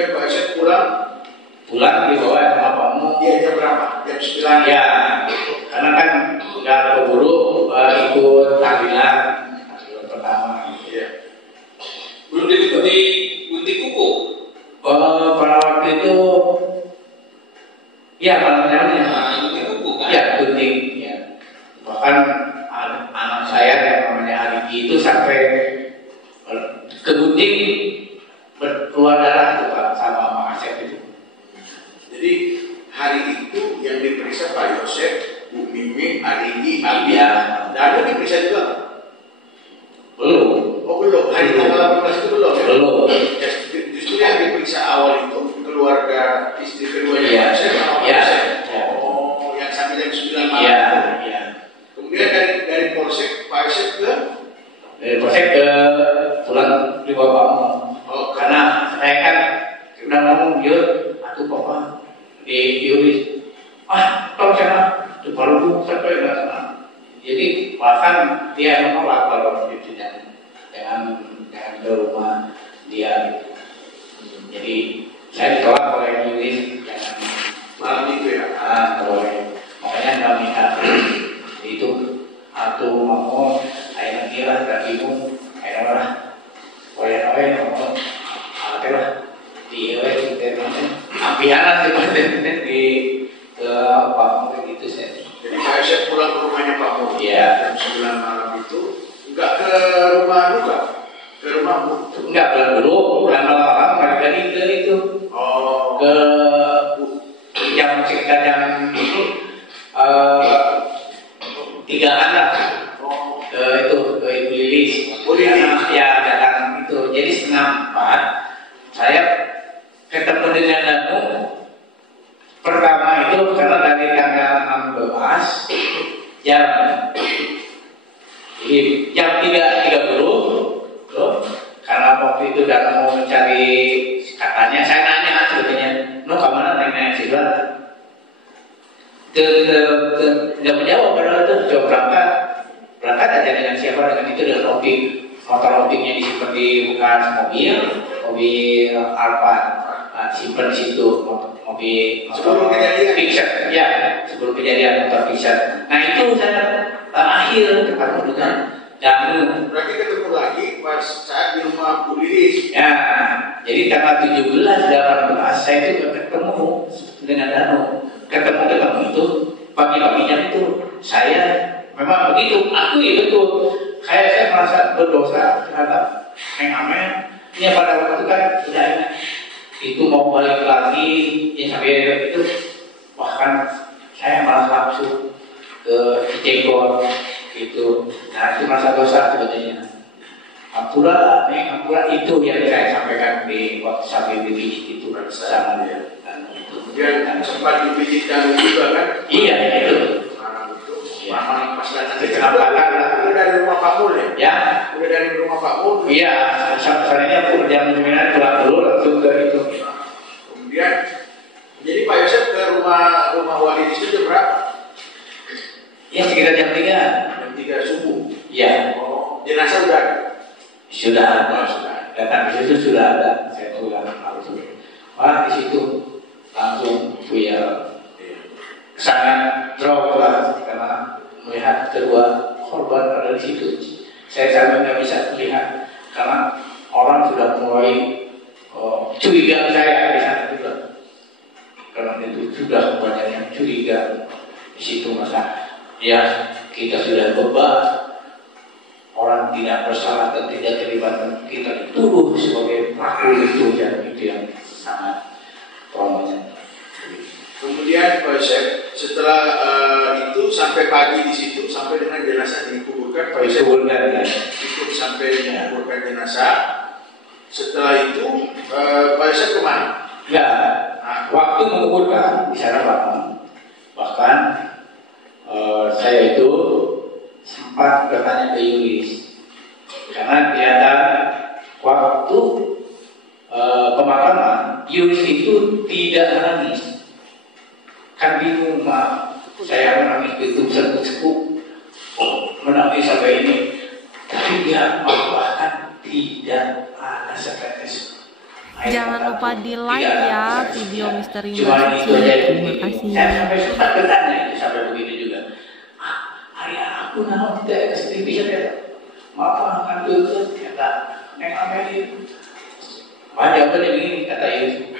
Kemudian Pak Yosef pulang dibawa sama Pak Mu. Dia jam berapa? Jam 9. Ya, karena kan udah keburu ikut tahlilan pertama. Iya. Belum diikuti gunting kuku. Pada waktu itu, ya pada namanya, Gunting kuku kan? ya gunting. Ya. Bahkan anak saya yang namanya Ariki itu sampai ke gunting keluar darah itu Pak sama Pak Asep itu. Jadi hari itu yang diperiksa Pak Yosef, Bu Mimi, Ariki, Abi. Ya. Danu diperiksa juga? Belum. Oh belum. Hari tanggal 18 itu belum ya? Belum. Ya, justru yang diperiksa awal itu keluarga istri keduanya Pak Yosef sama Pak Ya. Yosef. Ya. Oh, yang sampai jam 9 malam. Iya, iya. Kemudian dari Polsek Pak Yosef ke Dari Polsek ke pulang di bapakmu. oh, Karena saya kan udah ngomong dia, atuh bapak diulis, tolong sana, di Palu sampai nggak sana. Jadi bahkan dia menolak kalau itu jangan ke rumah dia. Jadi saya ditolak oleh Yulis, jangan malam itu ya. boleh. Makanya nggak minta itu atau mau ayah kira kakimu ayah lah boleh ngomong lah di ampiaran di ke apa gitu saya. Jadi Pak Yosef pulang ke rumahnya Pak Mu. Iya. Jam 9 malam itu enggak ke rumah duka, ke rumahmu. Enggak pulang dulu, pulang malam balik lagi ke itu Oh. ke jam sekitar jam 3-an lah. Oh. Ke itu ke Ibu Lilis. Oh, Lilis. Karena ya datang itu. Jadi 3:30 saya ketemu dengan Danu pertama itu karena dari tanggal 16 jam jadi jam 3.30 karena waktu itu Danu mau mencari katanya saya nanya sebetulnya kemana nanya siswa tidak menjawab padahal itu coba berangkat aja dengan siapa dengan itu dengan optik motor optiknya disimpan di bekas mobil Alphard simpan di situ mobil Sebelum kejadian. Pixar ya sebelum kejadian motor Pixar. Nah itu saya akhir ketemu dengan Danu. Berarti ketemu lagi pas saat di rumah Bu Lilis. Ya jadi tanggal 17 18 saya itu ketemu dengan Danu. Ketemu itu pagi-paginya itu saya memang begitu aku itu tuh saya merasa berdosa terhadap Neng Amel. Ya pada waktu itu kan udah itu mau balik lagi ya sampai itu bahkan saya malah langsung ke Cicengkol gitu. Nah itu merasa dosa sebetulnya. Ampura itu yang saya sampaikan di waktu sampai di itu sama dia. Kemudian sempat dipijitkan juga kan? Iya itu. Malam itu, malam pas datang ke Kenapa? udah dari rumah Pak Mul ya? Ya. Udah dari rumah Pak Mul. Iya, soalnya aku jam 9 pulang dulu langsung ke itu. Kemudian, jadi Pak Yosef ke rumah Wali itu jam berapa? Ya sekitar jam 3. Jam 3 subuh. Iya. Oh, jenazah udah ada? Sudah ada. Oh, sudah. Datang ke situ sudah ada. Saya pulang langsung. Wah di situ langsung sangat drop lah karena melihat kedua korban ada di situ. Saya sampai nggak bisa melihat karena orang sudah mulai curiga saya di sana juga. Karena itu sudah banyak yang curiga di situ masa ya kita sudah bebas orang tidak bersalah dan tidak terlibat dan kita dituduh sebagai pelaku itu yang sangat prominent. Kemudian Pak Yosef setelah itu sampai pagi di situ sampai dengan jenazah dikuburkan Pak Yosef ikut sampai menguburkan jenazah. Setelah itu Pak Yosef kemana? Ya, waktu menguburkan di sana bahkan saya itu sempat bertanya ke Yulis karena ternyata waktu pemakaman Yulis itu tidak menangis. Kan bingung saya menangis begitu sekuk menangis sampai ini, tapi dia bahkan tidak ada setetes Jangan lupa di like ya video misteri Cuma Mbak itu Cici. aja. Terima kasih. Saya sampai suka bertanya itu sampai begitu juga. Ayah aku naon tidak kesini bisa ya. Maaf akan tutup kata Neng Amel. Wajah begini kata Yusuf.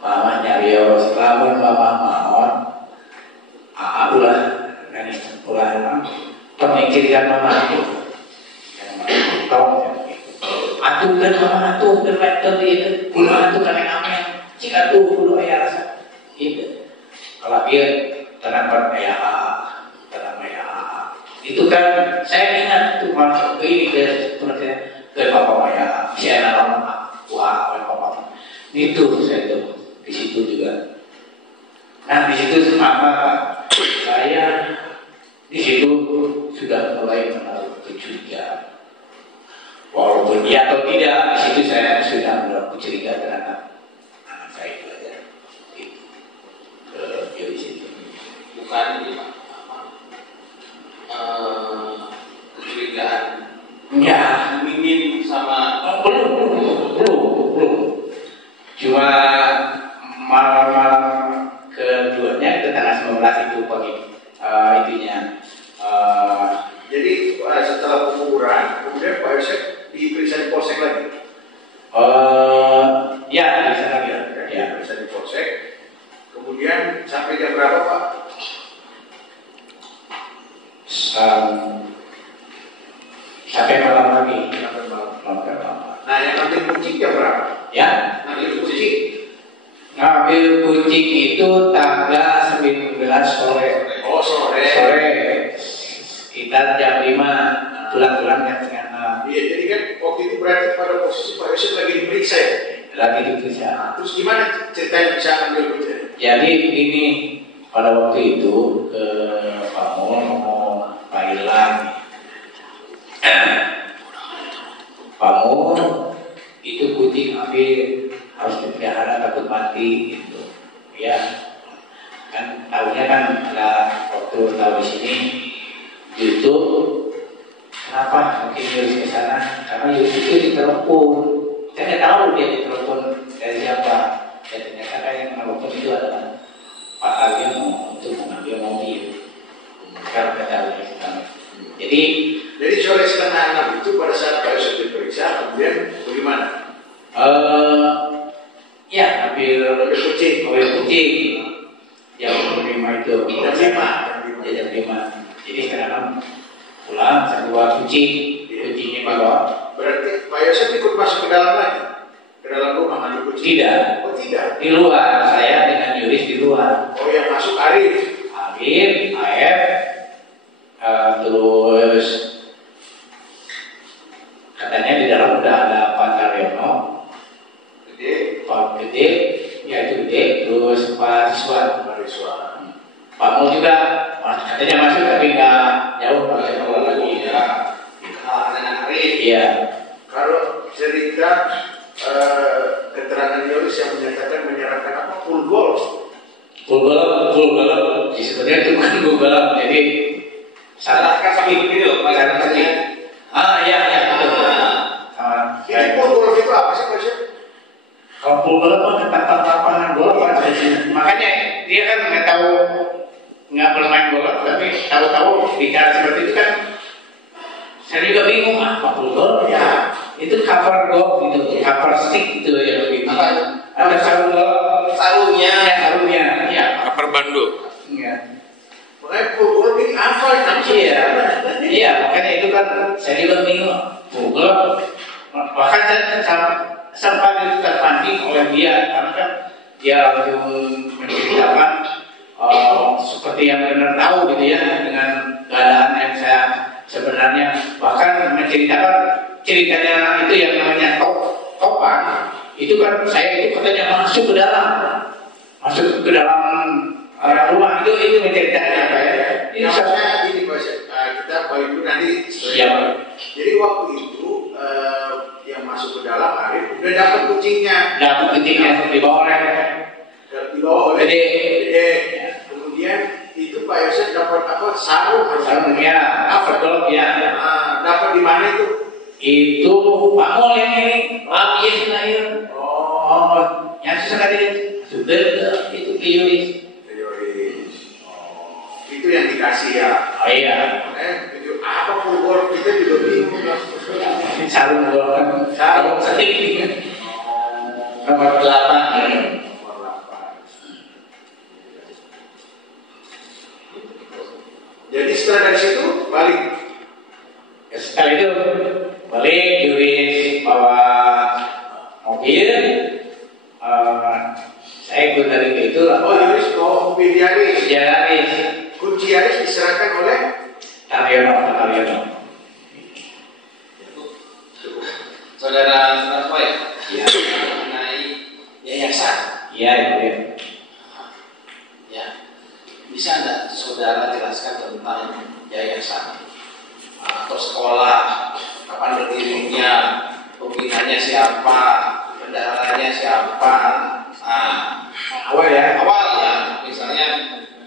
Mama nyari selamun mama mawon. Ulah nangis ulah pemikirkan mama itu. Atuh kan mama atuh kan lektor itu. Kumaha atuh kan Neng Amel. Jika tuh kudu aya rasa. Itu. Kalau dia tenang itu kan saya ingat tuh masuk ke ini ke Papa Maya, saya nama wah Papa itu saya itu di situ juga. Nah di situ apa saya di situ sudah mulai menaruh kecurigaan. Walaupun dia atau tidak, di situ saya sudah menaruh kecurigaan terhadap anak saya itu aja. Itu di situ. Bukan ini Pak. Kecurigaan. Ya, Minim sama belum. Cuma malam keduanya itu tanggal 19 itu pagi itunya. Jadi setelah penguburan, kemudian Pak Yosef diperiksa di polsek lagi. Ya, bisa lagi ya. Diperiksa di polsek. Kemudian sampai jam berapa Pak? Sampai malam lagi. Sampai malam. Malam. Nah yang ambil kucing jam berapa? Ya, Ambil kucing. ngambil kucing itu tanggal 19 sore. Oh sore. Sekitar jam 5 pulang jam setengah 6. Iya, jadi kan waktu itu berarti pada posisi Pak Yosef lagi diperiksa ya? Lagi diperiksa. Terus gimana ceritanya bisa ambil kucing? Jadi ini pada waktu itu ke Pak mau Pak Ilang. Pak itu kucing ambil harus dipelihara takut mati gitu. Ya kan tahunya kan ada waktu tahu di sini YouTube. Kenapa mungkin Yus ke sana? Karena Yus itu ditelepon. Saya nggak tahu dia ditelepon dari siapa. Ya ternyata kan yang menelpon itu adalah Pak Alia mau untuk mengambil mobil. Kalau kita tahu di sana. Jadi sore setengah 6 itu pada saat Pak Yosef diperiksa, kemudian bagaimana? Ya ambil kucing yang 5 itu jam 5. Jadi sekarang pulang saya bawa kucingnya bawa. Berarti Pak Yosef ikut masuk ke dalam lagi? Ke dalam rumah ambil kucing? Tidak. Oh tidak? Di luar, saya dengan Yuris di luar. Oh yang masuk Arif? AF, terus katanya di dalam udah ada Pak Taryono, Pak Gede, ya itu Gede, terus Pak Rizwan. Pak Mul juga katanya masuk tapi nggak jauh pakai keluar lagi ya. dengan Arif. Iya. Kalau cerita keterangan Yoris yang menyerahkan apa? Full golf. Sebenarnya itu bukan full golf, jadi Salah kasih begini loh, Pak. Iya, betul. Ini full golf itu apa sih Pak Yosef? Kalau full golf kan tempat lapangan golf kan ada di sini. Makanya dia kan nggak bermain golf, tapi tahu-tahu bicara seperti itu kan saya juga bingung apa full golf ya. Itu cover golf gitu, cover stick gitu ya begitu. Ada sarungnya, ya. Cover bandu. Iya. Makanya full golf ini apa? Iya, makanya itu kan saya juga bingung. Full golf, bahkan saya sempat itu terpancing oleh dia karena kan dia langsung menceritakan seperti yang benar tahu gitu ya dengan keadaan yang saya sebenarnya, bahkan menceritakan ceritanya itu yang namanya Topang itu kan saya itu katanya masuk ke dalam rumah itu menceritakan apa ya? Ini saya ini Pak Yosef, kita balik dulu nanti. Siapa? Jadi waktu itu yang masuk ke dalam Arif udah dapat kucingnya. Dibawa oleh Gede. Kemudian itu Pak Yosef dapat apa? Sarung ya, Dapat di mana itu? Itu Pak Mol yang ini, Pak Yes lahir. Oh, yang susah tadi sudah itu Yuris. Itu yang dikasih ya. Oh iya. Itu apa pulgor kita juga bingung. Sarung golongan, sarung setinggi. Nomor 8. Jadi setelah dari situ balik. Setelah itu balik Yuris bawa mobil. Saya ikut dari itu lah. Oh, Yuris bawa mobil Yaris. Yaris. Kunci Yaris diserahkan oleh Taryono. Saudara Transpoy, Iya. mengenai yayasan, Iya, itu. ya, bisa nggak saudara jelaskan tentang yayasan atau sekolah, kapan berdirinya, pembinanya siapa, bendaharanya siapa, Awal ya. awalnya, misalnya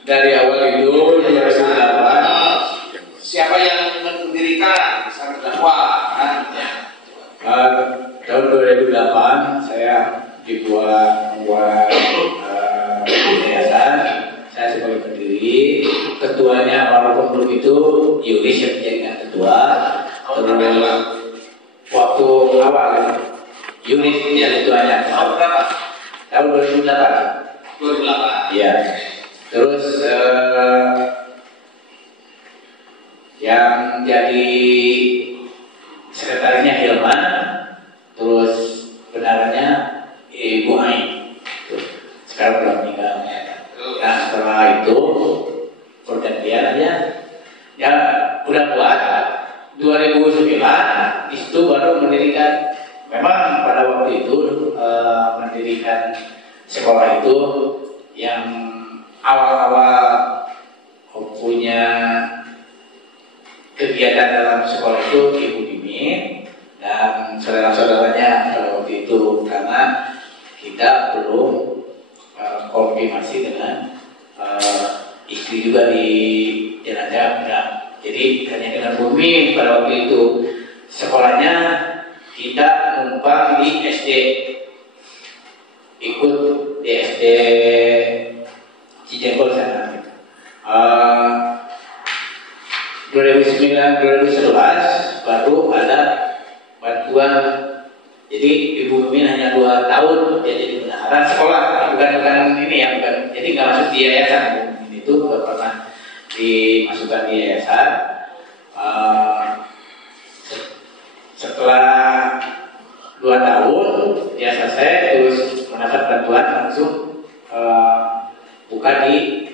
Dari awal itu 2008. siapa yang mendirikan, misalnya terdakwa, kan? Ya. Tahun 2008 saya membuat yayasan. Saya sebagai pendiri, ketuanya walaupun belum itu Yuris yang menjadikan ketua. Terus waktu awal Yuris yang ketuanya. Tahun berapa? Tahun 2008. 2008. Iya. Terus yang jadi sekretarisnya Hilman, terus benarnya Ibu Ai. Sekarang sudah meninggal. Nah setelah itu pergantian aja. Ya udah buat 2009 itu baru mendirikan. Memang pada waktu itu mendirikan sekolah itu yang awal-awal punya kegiatan dalam sekolah itu Ibu Mimin dan saudara-saudaranya pada waktu itu, karena kita belum konfirmasi dengan istri juga di jenazah. Nah, jadi hanya dengan Bumi pada waktu itu. Sekolahnya kita numpang di SD, ikut di SD Cijengkol sana. 2009-2011 baru ada bantuan. Jadi Ibu Mimin hanya 2 tahun dia jadi bendahara sekolah, bukan ini ya, bukan. Jadi nggak masuk di yayasan. Ibu Mimin itu nggak pernah dimasukkan di yayasan. Setelah 2 tahun dia selesai, terus mendapat bantuan langsung bukan di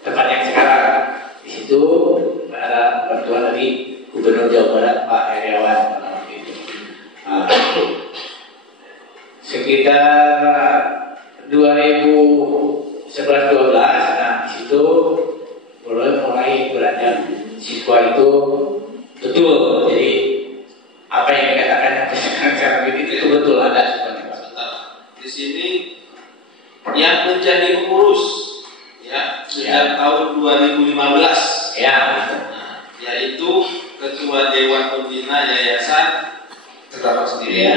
tempat yang sekarang. Di situ ada bantuan dari Gubernur Jawa Barat Pak Heriawan itu. Sekitar 2011-12, nah di situ mulai beranjak siswa itu betul. Jadi apa yang dikatakan sekarang itu betul ada sebenarnya. Di sini yang menjadi pengurus ya sejak tahun 2015 Ya, yaitu Ketua Dewan Pembina Yayasan Terdakwa sendiri,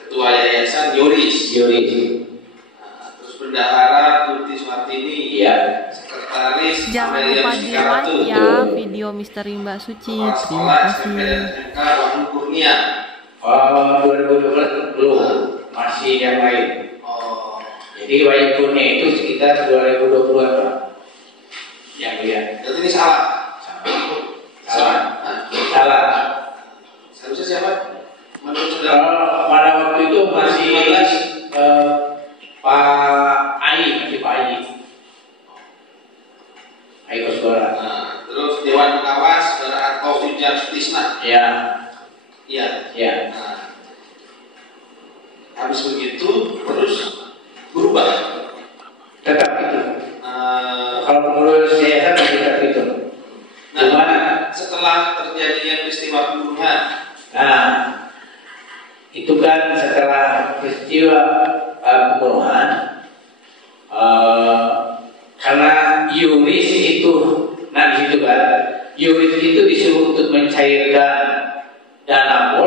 Ketua Yayasan Yuris, terus Bendahara Tuti Sumartini, Sekretaris Jangan lupa di like ya video Misteri Mbak Suci. Terima kasih. SMK Wahyu Kurnia. 2012 belum, masih yang lain. Oh, Jadi Wahyu Kurnia itu sekitar 2020-an Pak. Yang lihat. berarti ini salah. Salah. Seharusnya siapa? Menurut saudara? Pada waktu itu masih Pak Ai. Ai Kosgora. Nah, terus Dewan Pengawas Saudara Arto Fijar Sutisna. Ya. Nah, habis begitu terus berubah. Tetap itu. Kalau pengurus yayasan tetap itu. Nah, setelah terjadinya peristiwa pembunuhan, Nah, itu kan setelah peristiwa pembunuhan, karena Yuris itu, nah di situ kan, Yuris itu disuruh untuk mencairkan dana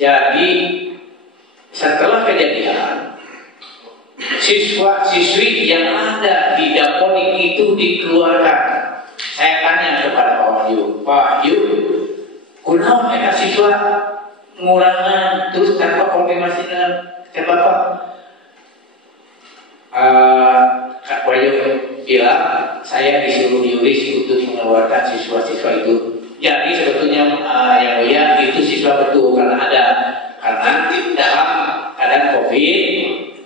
Jadi setelah kejadian, siswa-siswi yang ada di Dapodik itu dikeluarkan. Saya tanya kepada Pak Wahyu, Pak Wahyu, kunaon eta siswa ngurangan terus tanpa konfirmasi dengan Bapak? Kak Wahyu bilang saya disuruh yuris untuk mengeluarkan siswa-siswa itu. Jadi sebetulnya yang mulia itu siswa betul karena dalam keadaan COVID,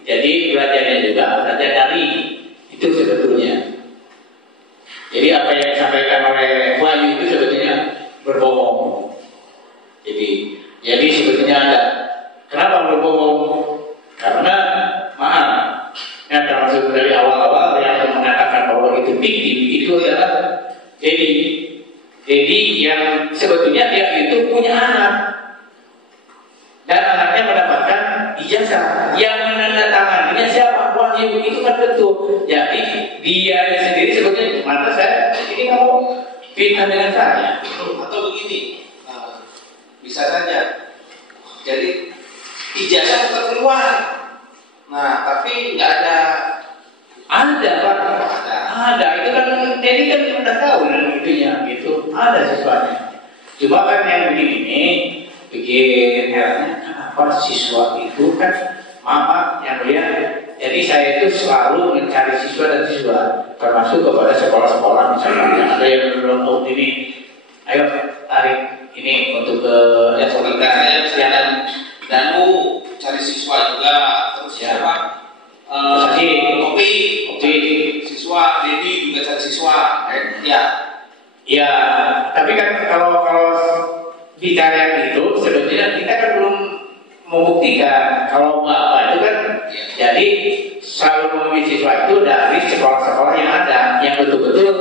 jadi belajarnya juga belajar daring itu sebetulnya. Jadi apa yang disampaikan oleh Wahyu itu sebetulnya berbohong. Jadi sebetulnya ada. Kenapa berbohong? Karena maaf, yang termasuk dari awal-awal yang mengatakan bahwa itu fiktif itu adalah jadi yang sebetulnya dia itu punya anak dan anaknya mendapatkan ijazah yang menandatanganinya siapa? Wahyu itu kan betul. Jadi dia sendiri sebetulnya mata saya ini kamu fitnah dengan saya atau begini, bisa saja. Jadi ijazah tetap keluar. Nah, tapi nggak ada. Ada. Itu kan jadi kan udah tahu dan itunya gitu. Ada siswanya. Cuma kan yang begini bikin herannya kenapa siswa itu kan maaf yang mulia. Jadi saya itu selalu mencari siswa dan siswa, termasuk kepada sekolah-sekolah misalnya ada yang belum tahu ini, ayo tarik ini untuk ke ya sebentar saya Danu cari siswa juga terus ya. siapa? Kopi siswa, Dedi juga cari siswa, ya. Tapi kan kalau bicara yang itu sebetulnya kita kan belum membuktikan kalau Bapak itu kan jadi selalu memilih siswa itu dari sekolah-sekolah yang ada yang betul-betul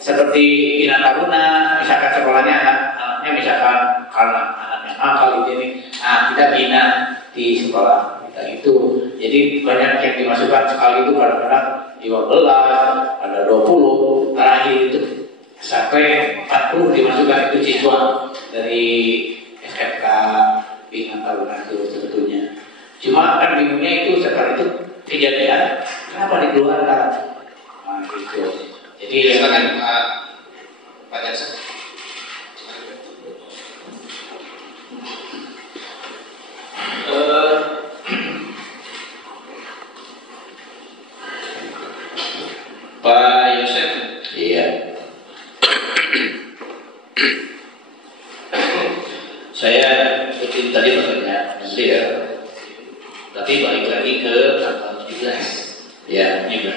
seperti Bina Taruna, misalkan sekolahnya anaknya misalkan karena anaknya nakal ini, kita bina di sekolah kita itu. Jadi banyak yang dimasukkan sekali itu kadang-kadang 15, ada 20, terakhir itu sampai 40 dimasukkan itu siswa dari SMK Bina Taruna itu sebetulnya. Cuma kan bingungnya itu setelah itu kejadian kenapa dikeluarkan? Gitu. Jadi silakan Pak Jaksa. Pak Yosef, iya. Saya ikutin tadi pertanyaan nanti ya. Tapi balik lagi ke tanggal 17. Ya, 17.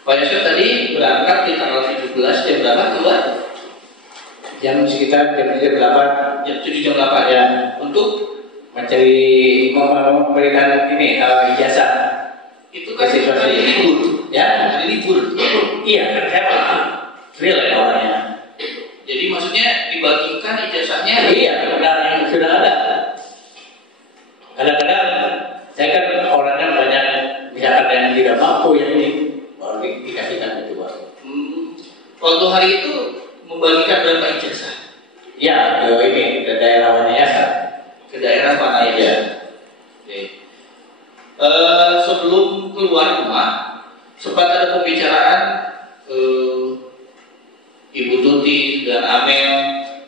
Pak Yosef tadi berangkat di tanggal 17 jam berapa keluar? Jam sekitar jam 8, jam 7 jam 8 ya. Untuk mencari memberikan ini ijazah. Itu kan hari libur. Ya, hari libur. Iya, kan saya paham. Real ya orangnya. Jadi maksudnya dibagikan ijazahnya. Iya, yang sudah ada. Kadang-kadang saya kan orangnya banyak misalkan yang tidak mampu yang ini baru dikasihkan itu baru. Waktu hari itu membagikan berapa ijazah? Ya, ke ini ke daerah mana ya? Ke daerah mana ya? Oke. Sebelum keluar rumah sempat ada pembicaraan Ibu Tuti dan Amel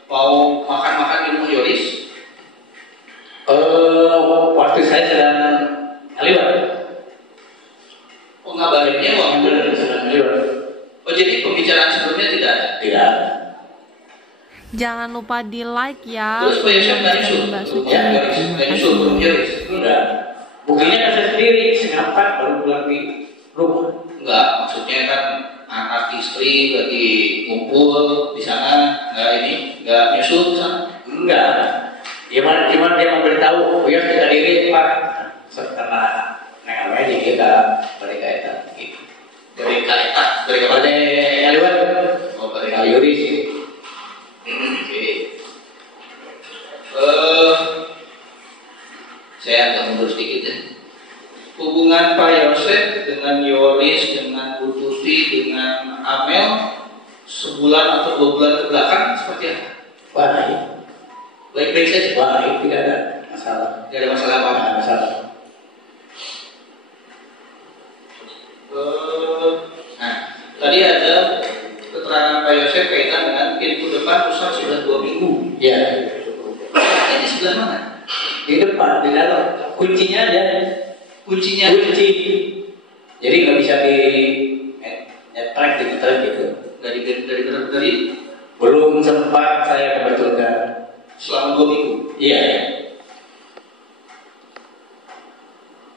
mau makan-makan di rumah Yoris. Waktu saya sedang lewat. Oh, ngabarinnya waktu sedang lewat. Oh, jadi pembicaraan sebelumnya tidak ada? Tidak. Jangan lupa di like ya. Terus Pak Yosef dari Mbak Suci. ya, dari rumah Yoris. Enggak. Buktinya kan saya sendiri sengapat baru pulang di rumah. Enggak, maksudnya kan anak istri lagi ngumpul di sana, enggak nyusul ke sana. Enggak. Cuma dia memberitahu, ya kita diri Pak. Setelah nengamnya di kita mereka itu. Mereka Mereka yang lewat. Oh, Mereka Yuris. Oke. Saya agak mundur sedikit ya. Hubungan Pak Yosef dengan Yoris, dengan Bu Tuti, dengan Amel sebulan atau 2 bulan ke belakang seperti apa? Baik. Baik-baik saja. Baik, tidak ada masalah. Tidak ada masalah apa? Nggak ada masalah. Nah, tadi ada keterangan Pak Yosef kaitan dengan pintu depan rusak sudah 2 minggu. Iya. Ini di sebelah mana? Di depan, di dalam. Kuncinya ada. Kuncinya Kunci. Jadi nggak bisa di track gitu. dari Belum sempat saya kebetulkan. selama 2 minggu. Iya.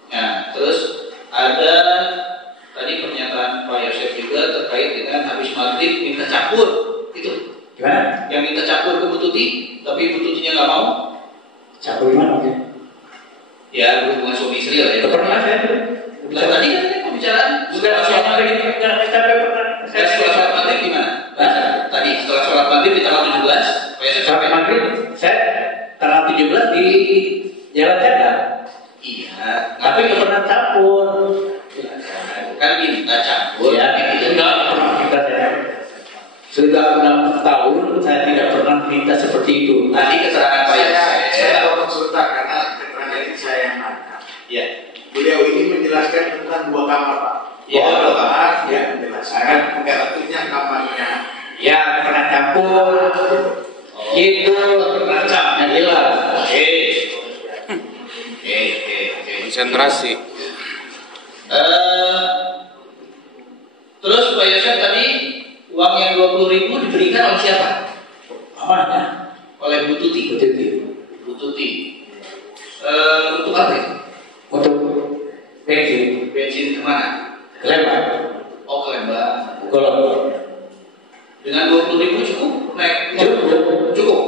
Nah, terus ada tadi pernyataan Pak Yosef juga terkait dengan habis maghrib minta campur itu. Gimana? Yang minta campur ke Bu Tuti, tapi Bu Tutinya nggak mau. Campur gimana maksudnya? Ya berhubungan suami istri lah ya. Pernah saya tuh. Nah, tadi kan pembicaraan setelah sholat maghrib. Setelah sholat maghrib gimana? Tadi setelah sholat maghrib di tanggal 17, Pak Yosef Sholat sampai. maghrib saya tanggal 17 di Jalan Jaga. Iya. Tapi nggak pernah campur. Kan minta campur. Ya, itu nggak pernah minta saya. Sudah 6 tahun saya tidak pernah minta seperti itu. Tadi keterangan Pak Yosef. Saya potong sebentar karena keterangan ini saya yang nangkap. Ya. Beliau ini menjelaskan tentang 2 kamar, Pak. Ya, 2 2 kamar, ya menjelaskan bentuknya kamarnya. Ya, pernah campur. Gitu. Pernah campur. Yang jelas. Oke. Konsentrasi. Terus Pak Yosef tadi uang yang 20.000 diberikan oleh siapa? Apanya? Oleh Bu Tuti. Betul. Bu Tuti. Untuk apa itu? Untuk bensin. Bensin kemana? Ke Lembang. Oh, ke Lembang. Golong. Dengan 20.000 cukup? Naik? Cukup.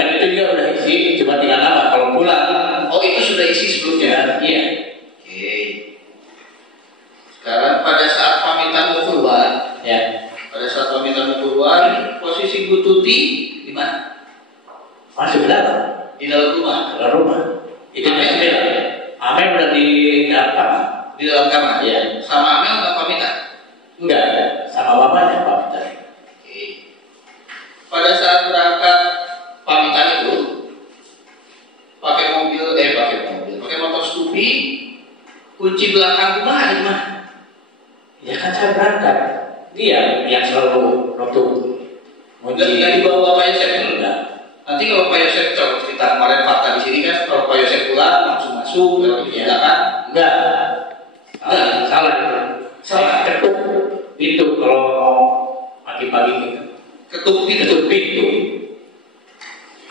Kan itu juga udah isi, cuma tinggal nama kalau pulang. Oh, itu sudah isi sebelumnya? Iya. Oke. Sekarang pada saat pamitan mau keluar, Ya. pada saat pamitan mau keluar, posisi Bu Tuti di mana? Masuk ke dalam. Di dalam rumah. Dalam rumah. Itu jendela. Amel udah di dalam kamar. Di dalam kamar. Iya. Sama Amel nggak pamitan? Enggak. Sama mamanya pamitan. Oke. Pada saat berangkat pamitan itu, pakai motor Scoopy, kunci belakang rumah ada di mana? Ya kan saya berangkat. Dia yang selalu waktu Nggak dibawa Pak Yosef itu? Enggak. Nanti kalau Pak Yosef coba cerita kemarin fakta di sini kan, kalau Pak Yosef pulang langsung masuk di belakang. Enggak. Enggak. Salah itu. Salah. Ketuk pintu kalau mau pagi-pagi gitu. Ketuk pintu. Ketuk pintu.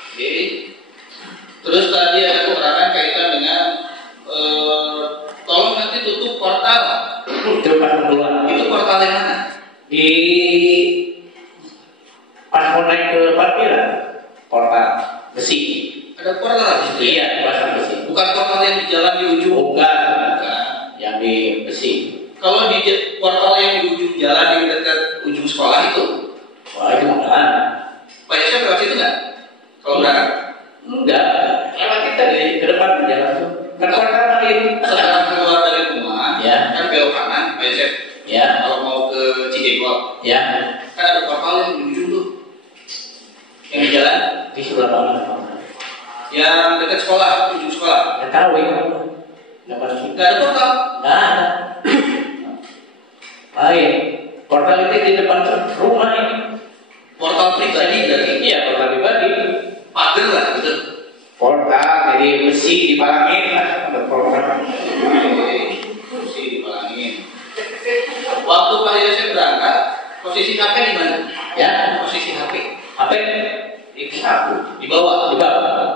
Oke. Terus tadi ada keterangan kaitan dengan tolong nanti tutup portal. Itu pas keluar. Itu portal yang mana? Di pas mau naik ke parkiran, portal besi. Ada portal di situ. Iya, pasang besi. Bukan portal yang di jalan di ujung. Bukan, Bukan. yang di besi. Kalau di portal yang di ujung jalan di dekat ujung sekolah itu, Wah itu bukan. Pak Yosef lewat situ nggak? Kalau berangkat? Enggak, lewat kita di ke depan aja langsung. Kan portal lagi. Setelah keluar dari rumah, Ya. kan belok kanan, Pak Yosef. Ya, Kalau mau ke Cijegol, ya. kan ada portal yang di ujung tuh, yang di jalan, Di sebelah mana? yang dekat sekolah, ujung sekolah. Nggak tahu ya. Nggak pasti. Nggak ada portal. Nggak ada. Baik, portal itu di depan rumah ini. Portal pribadi berarti. Iya, portal pribadi. Pagar lah, gitu. Portal dari besi dipalangin lah, ada portal. Kursi dipalangin. Waktu Pak Yosef berangkat, posisi HP di mana? Ya, Posisi HP apa di saku di bawah. di bawah.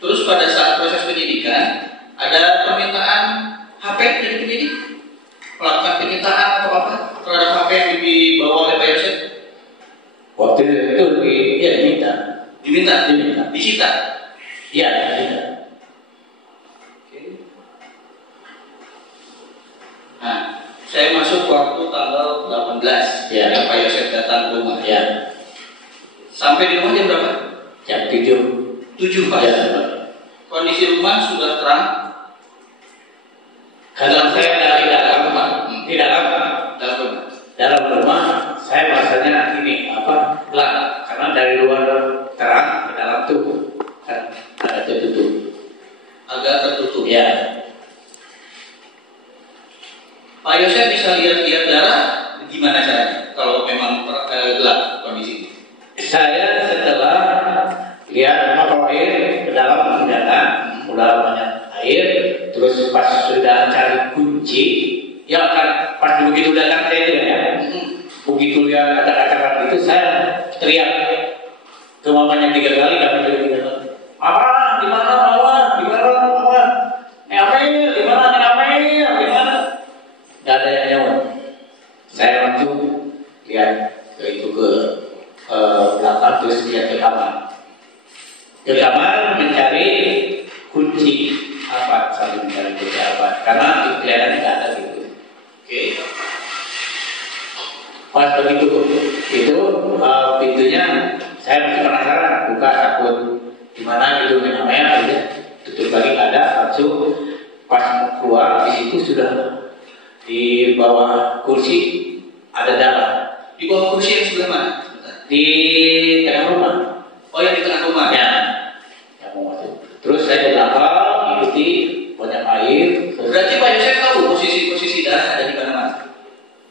Terus pada saat proses penyidikan, ada permintaan HP dari penyidik, melakukan penyitaan atau apa terhadap HP yang dibawa oleh Pak Yosef? Waktu itu dia diminta, Diminta, disita. iya diminta. Nah, saya masuk waktu tanggal 18 Ya. yang Pak Yosef datang ke rumah. Ya, Sampai di rumah jam berapa? jam 7. 7 Pak. Ya, Kondisi rumah sudah terang. kalau saya dari dalam rumah, di dalam Dalam rumah. dalam rumah saya merasanya ini apa gelap karena dari luar terang ke dalam tuh kan Ya. Pak Yosef bisa lihat-lihat darah gimana caranya kalau memang gelap kondisi? Saya setelah lihat memang kalau air ke dalam masih datang, udah banyak air, terus pas sudah cari kunci, ya kan pas begitu datang saya itu ya, begitu lihat kata-kata itu saya teriak ke mamanya 3 kali, kami juga 3 kali. Apa? Di mana Mama? Di mana Mama? Amel, di mana Amel? Di mana? Gak ada yang nyawa. Saya langsung lihat ke belakang terus lihat ke kamar. Ke kamar mencari kunci apa, sambil mencari kunci apa, karena kelihatannya nggak ada gitu. Oke. Pas begitu itu pintunya saya masih penasaran, buka takut gimana gitu namanya aja, tutup lagi nggak ada, langsung pas keluar di situ sudah di bawah kursi ada darah. Di bawah kursi yang sebelah mana? Di tengah rumah. Oh, yang di tengah rumah. Ya, yang mau masuk. Terus saya ke belakang, ikuti banyak air. Berarti Pak Yosef tahu posisi darah ada di mana-mana?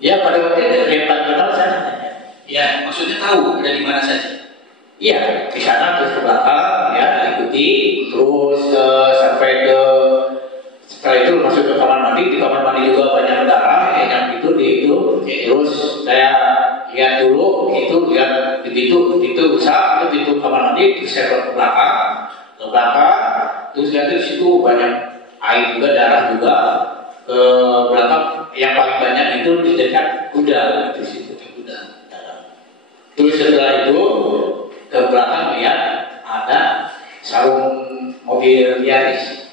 Ya, pada waktu itu yang paling kenal saya. Ya, maksudnya tahu ada di mana saja. Iya, di sana terus ke belakang, ya ikuti, terus sampai ke setelah itu masuk ke kamar mandi. Di kamar mandi juga banyak darah, yang itu di itu. Terus saya lihat dulu, lihat begitu, itu usah, itu kamar mandi, terus saya ke belakang, terus lihat di situ banyak air juga, darah juga. Ke belakang yang paling banyak itu di dekat kuda, di situ kuda. Terus setelah itu ke belakang lihat ada sarung mobil Yaris.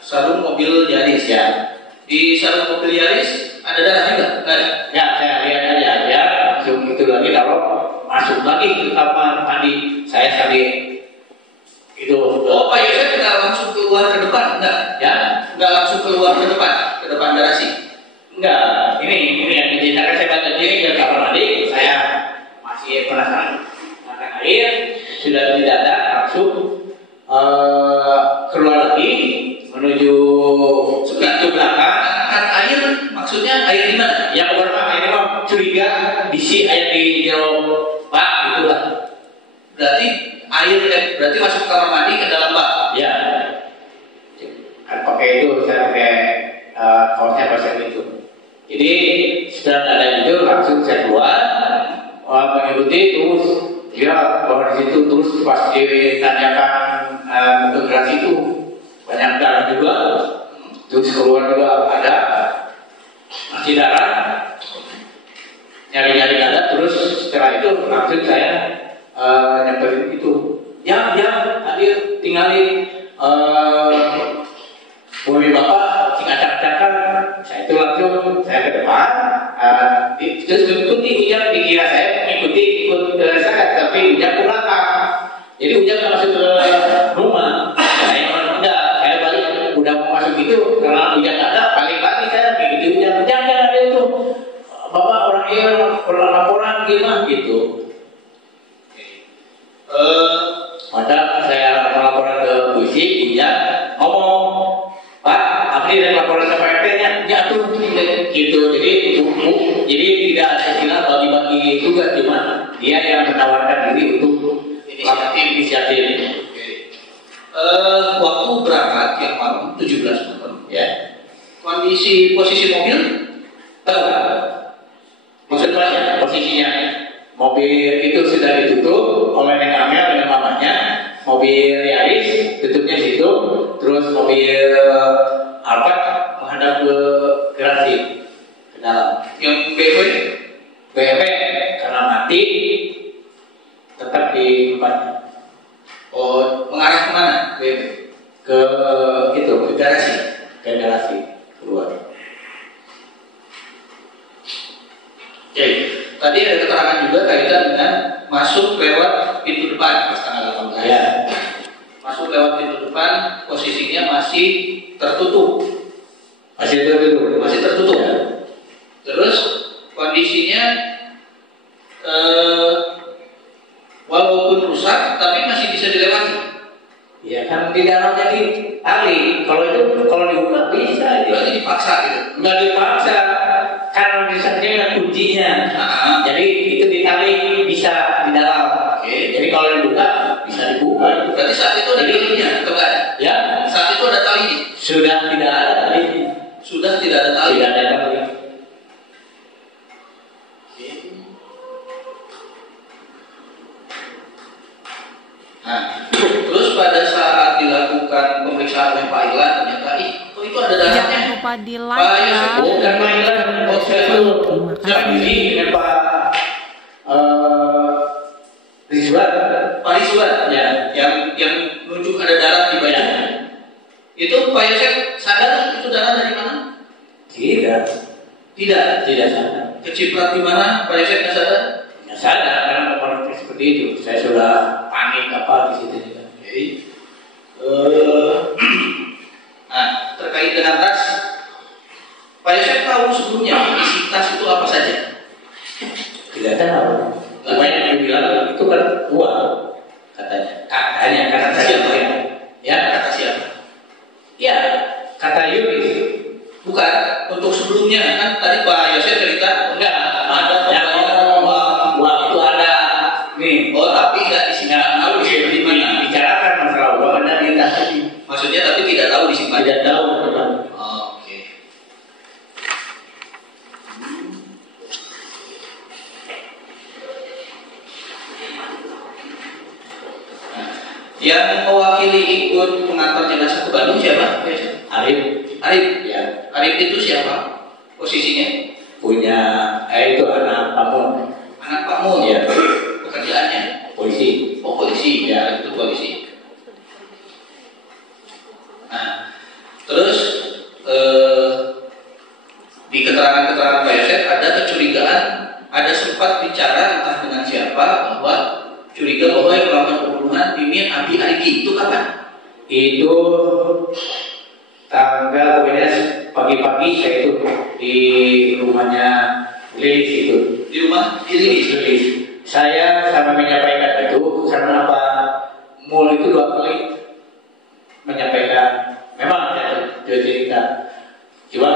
Sarung mobil Yaris Ya. Di sarung mobil Yaris ada darah juga? Enggak ada? Ya, saya lihat aja ya, langsung itu lagi kalau masuk lagi ke kamar mandi, saya sambil itu. Oh, Pak Yosef nggak langsung keluar ke depan? Enggak? Ya, Nggak langsung keluar ke depan garasi? enggak. Ini yang diceritakan saya baca diri ke kamar mandi, saya masih penasaran. Makan air sudah tidak ada, langsung keluar lagi menuju sebelah ke belakang. Kan air maksudnya air di mana? Yang pertama air mah curiga bisi air di jauh bak itulah. Berarti masuk kamar mandi ke dalam bak. Ya. Kan pakai itu, saya pakai kaosnya pasang itu. Jadi setelah ada itu langsung saya keluar, mengikuti terus dia bahwa di situ terus pas ditanyakan integrasi itu banyak darah juga, terus keluar juga ada masih darah, nyari-nyari ada, terus setelah itu langsung saya nyamperin itu. Ya, hadir tinggalin mobil bapak acak-acakan. Saya itu langsung saya ke depan, terus ikuti Ujang, dikira saya ikut saya, tapi Ujang ke belakang. Jadi Ujang masuk ke rumah. Saya balik udah mau masuk itu karena Ujang nggak ada, balik lagi saya begitu Ujang ada itu. Bapak orang ini pernah laporan gimana gitu. Maka saya melaporan ke polisi, Ujang ngomong, Pak, Abdi dan laporan ke PRT-nya jatuh gitu. Jadi tidak ada istilah bagi-bagi tugas, cuma dia yang menawarkan diri untuk inisiatif. Waktu berangkat yang malam 17 Maret. Ya. Posisi mobil? Maksudnya posisinya mobil itu sudah ditutup oleh Neng Amel dengan mamanya. Mobil Yaris tutupnya situ, terus mobil Alphard menghadap ke garasi ke dalam. Yang BMW karena mati tetap di depan. Oh, mengarah kemana? BMW Ke itu ke garasi. Keluar. Oke. Tadi ada keterangan juga kaitan dengan masuk lewat pintu depan pas tanggal 18. Ya. Masuk lewat pintu depan, posisinya masih tertutup. Masih tertutup. Ya. Terus kondisinya walaupun rusak, tapi masih bisa dilewati. Ya kan di dalamnya di tali. Kalau itu kalau dibuka bisa. Berarti dipaksa gitu. Nggak dipaksa. Karena misalnya ada kuncinya. Jadi itu di tali bisa di dalam. Oke. Jadi kalau dibuka bisa dibuka. Berarti saat itu ada talinya, coba. Ya. Saat itu ada talinya. Sudah tidak ada talinya. Sudah tidak ada tali. Tidak ada tali. Nah, terus pada saat dilakukan pemeriksaan oleh Pak Ilan ternyata itu ada darahnya. Jangan lupa di like ya. Bukan Pak Ilan, Terima kasih. ini dengan Pak Rizwan. Pak Rizwan Ya. yang nunjuk ada darah di bajunya. Ya. Itu Pak Yosef sadar itu darah dari mana? Tidak. Tidak. Tidak sadar. Keciprat di mana? Pak Yosef nggak sadar? Nggak sadar karena orang seperti itu. Saya sudah panik apa di situ juga. Oke. Nah, terkait dengan tas, Pak Yosef tahu sebelumnya isi tas itu apa saja? Tidak tahu. Banyak yang bilang itu kan uang katanya kata siapa ya Kata siapa? ya kata Yuris. Bukan. Untuk sebelumnya kan tadi Pak Yosef cerita Enggak ada pembayaran uang itu ada nih. Oh, tapi nggak disimpan. Tahu disimpan di mana? Bicarakan masalah uang ada di tas tadi. Maksudnya tapi tidak tahu disimpan. Tidak tahu teman. Oke. Yang mewakili ikut pengantar jenazah ke Bandung siapa? Arif Arif. ya Arif itu siapa? Posisinya? punya itu anak pamun Anak Pak Mun. ya Pekerjaannya? polisi. Oh, polisi. Ya, itu polisi. Nah, terus di keterangan-keterangan Pak Yosef ada kecurigaan, ada sempat bicara entah dengan siapa bahwa curiga bahwa yang melakukan pembunuhan Mimin Abi Ariki itu kapan? Itu tanggal pokoknya pagi-pagi saya itu di rumahnya Lilis itu. Di rumah Lilis. Saya sama menyampaikan itu karena apa? Mul itu 2 kali menyampaikan. Memang dia cerita. Coba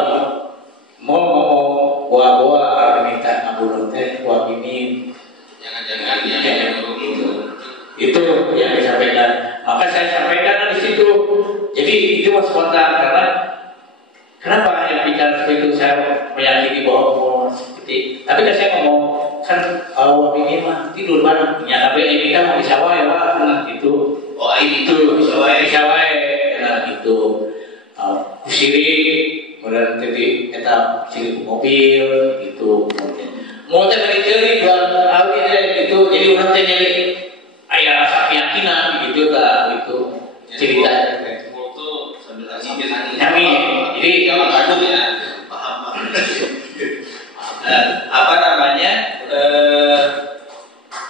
mau bawa minta ampun teh buat ini. Jangan-jangan dia yang itu. Itu yang disampaikan. Maka saya sampaikan di situ. Jadi itu mas spontan karena kenapa yang bicara seperti itu saya meyakini bahwa seperti. Tapi kan saya ngomong kan kalau ini mah tidur mana? Ya tapi ini kan mau disawah ya pak. Nah itu. Oh ini itu disawah. Nah itu. Kusiri kemudian jadi kita siri mobil itu kemudian. Mau teh cari jual awi itu jadi orang teh nyari ayah rasa keyakinan gitu lah itu cerita Foto sambil nangis. nyami jadi Jangan takut ya. Paham. Apa namanya?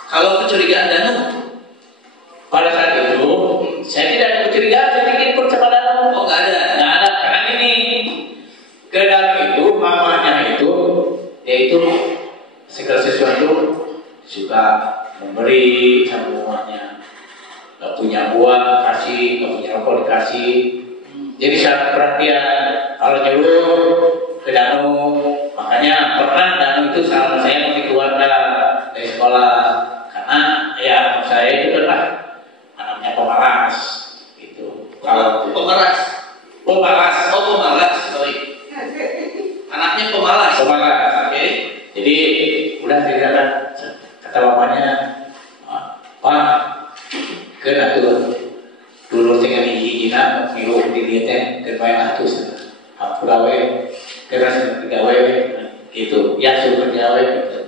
Kalau kecurigaan Danu pada saat itu saya tidak ada kecurigaan saya ingin ikut sama Danu. Oh nggak ada. Nggak ada karena ini ke dalam itu mamanya itu yaitu segala sesuatu suka memberi sama mamanya. Gak punya uang kasih, gak punya rokok dikasih. Jadi sangat perhatian. Kalau nyuruh ke Danu, makanya pernah Danu itu sama saya masih keluarga dari sekolah karena ya saya itu adalah anaknya pemalas gitu. Kalau Pemalas. pemalas, Oh pemalas. Sorry. Anaknya pemalas. pemalas. Oke. Jadi udah ceritakan kata bapaknya, Pak, kena tuh dulu dengan hijina ngilu di dia teh kerja atus, aku gawe kerja gawe gitu, ya suruh gawe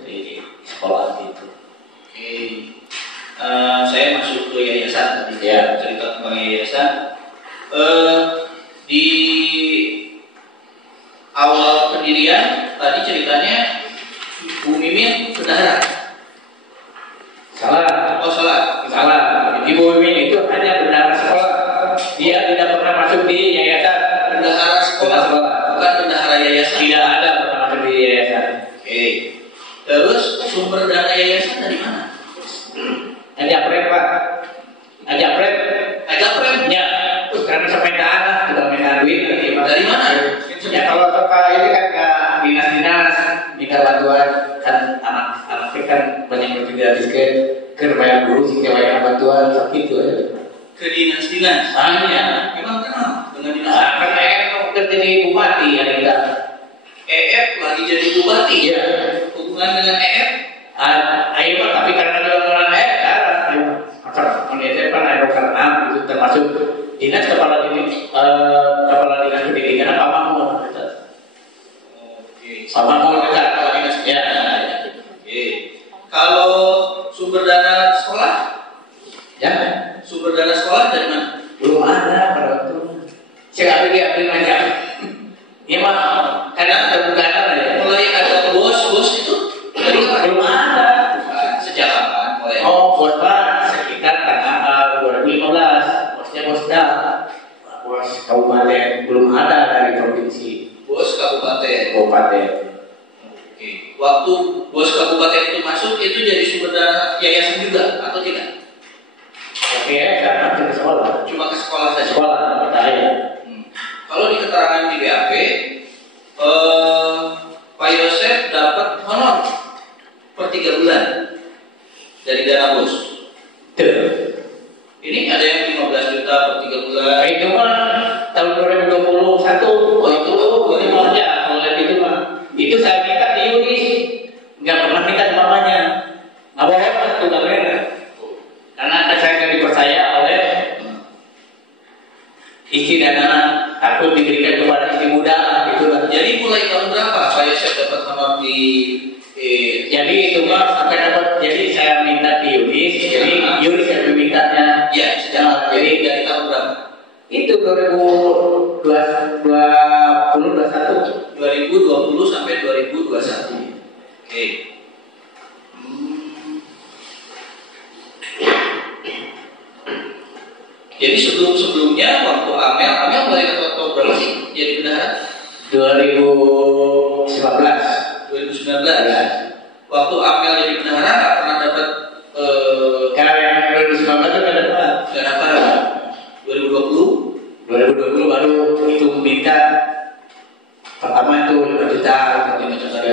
di sekolah gitu. Oke. Saya masuk ke yayasan tadi Ya. cerita tentang yayasan. Di awal pendirian tadi ceritanya Bu Mimin bendahara. Salah, Oh salah. salah. Ibu Mimin itu hanya bendahara sekolah. Dia tidak pernah masuk di yayasan. Bendahara sekolah, bukan bendahara yayasan. Tidak ada pernah masuk di yayasan. Oke. Terus sumber dana yayasan dari mana? Ajak Pak. Ajak Ajak Prem. karena sepedaan lah, udah main duit. Dari mana? Ya kalau toka ini kan ke dinas-dinas, minta bantuan kan anak kan banyak yang tidak disket, kerbayar dulu sih bayar bantuan seperti itu ya. Ke dinas-dinas. Hanya, Emang kenal dengan dinas? kan kerja di bupati ya kita. EF lagi jadi bupati. Iya. Hubungan dengan EF? Ayo Pak, tapi karena dalam orang EF kan, akan melihatnya kan ada karena itu termasuk dinas kepala dinas pendidikan Pak Mahmud. Oke. Pak Mahmud dekat. Ya. Oke. Kalau sumber dana sekolah? Ya. Sumber dana sekolah dari mana? Belum ada pada waktu. Saya ambil aja. Ya mah, karena terbuka ya. Mulai ada bos itu dari mana? Belum ada. Sejak kapan? Mulai. Oh, bos Pak sekitar tanggal 2015. Bosnya bos dah. Bos kabupaten belum ada dari provinsi. Bos kabupaten. Kabupaten. Oke. Waktu bos kabupaten itu masuk, itu jadi sumber dana yayasan juga atau tidak? Oke, karena ke sekolah. Cuma ke sekolah saja. Sekolah, ya. Kalau di keterangan di BAP, Pak Yosef dapat honor per 3 bulan dari dana bos. Tuh. Ini ada yang 15 juta per 3 bulan. Itu mah tahun 2021. Oh itu aja. Kalau itu mah, itu saya minta di Yunis, nggak pernah minta mamanya. Nggak boleh itu nggak boleh. Karena saya nggak dipercaya oleh istri dan anak, takut diberikan kepada istri muda gitu lah. Jadi mulai tahun berapa Pak Yosef dapat honor di jadi itu mah sampai dapat, jadi saya minta di Yunis, jadi Yunis yang memintanya. Ya, sejak jadi dari tahun berapa? Itu 2020 2020 sampai 2021. Oke. Jadi sebelumnya waktu Amel mulai tahun berapa sih jadi bendahara? 2019. Ya. Waktu Amel jadi bendahara nggak pernah dapat Kalau yang 2019 itu nggak dapat. nggak dapat. 2020 baru itu minta pertama itu 5 juta, 5 juta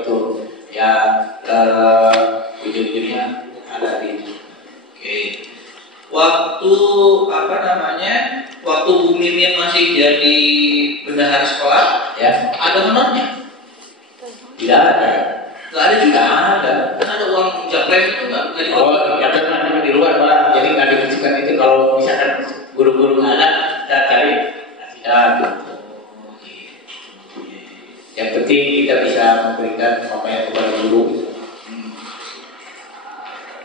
itu ya ujung-ujungnya ada di. Oke. Waktu waktu Bu Mimin masih jadi bendahara sekolah, Ya, ada honornya? tidak ada. Nggak ada juga. Nggak ada. Kan ada uang japlem itu nggak dipakai. Oh, ya kan di luar Pak. Jadi nggak dikasihkan itu kalau misalkan guru-guru nggak ada, kita cari kasihkan. Yang penting kita bisa memberikan apa yang kepada guru.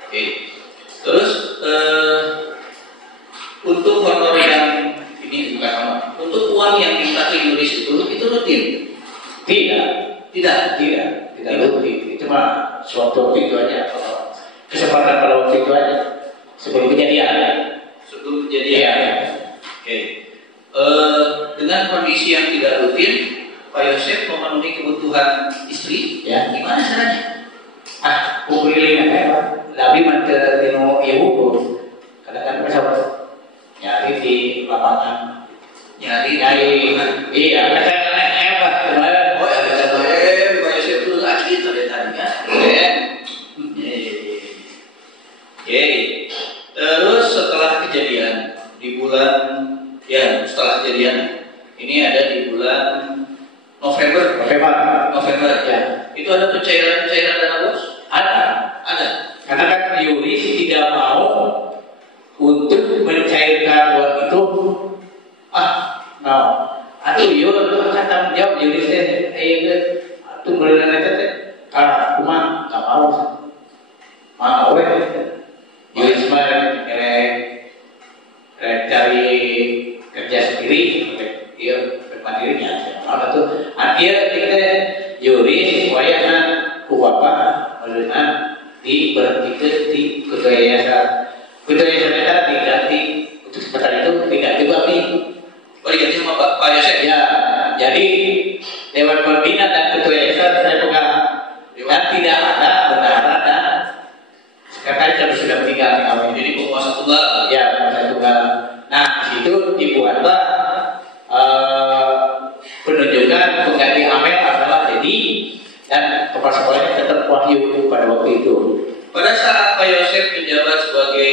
Oke. Terus untuk honor yang ini bukan honor, untuk uang yang minta ke Yunis itu rutin? Tidak rutin. Itu mah suatu waktu itu aja. Kesempatan pada waktu itu aja. Sebelum kejadian. Sebelum kejadian. Iya. Oke. Dengan kondisi yang tidak rutin, Pak Yosef memenuhi kebutuhan istri. Ya. Gimana caranya? Keliling aja Pak. Tapi mantel dino ibu kadang-kadang pesawat nyari di lapangan. Nyari. Iya. Kadang-kadang Pak. Oh ya, Pak Yosef itu lagi tadi-tadinya. Oke. Terus setelah kejadian di bulan setelah kejadian ini ada di bulan November Ya. itu ada pencairan dana bos? Ada. Karena kan Yunis tidak mau untuk mencairkan uang itu. Atau kan tanggung jawab Yunis itu beliau teh cuma nggak mau Yunis mah cari kerja sendiri, dia mandirinya. Itu akhirnya kita Yunis supaya ku bapak menurut diberhentikan di ketua yayasan. Ketua yayasan kita diganti untuk sebentar itu diganti kami. Oh, diganti sama Pak Yosef? Ya, jadi Dewan Pembina dan ketua yayasan saya pegang. Dan tidak ada bendahara dan sekretaris yang sudah meninggal kami. Jadi penguasa tunggal. Ya, penguasa tunggal. Nah, di situ di dibuatlah penunjukan pengganti Amel adalah Dedi dan kepala sekolahnya tetap Wahyu pada waktu itu. Pada saat Pak Yosef menjabat sebagai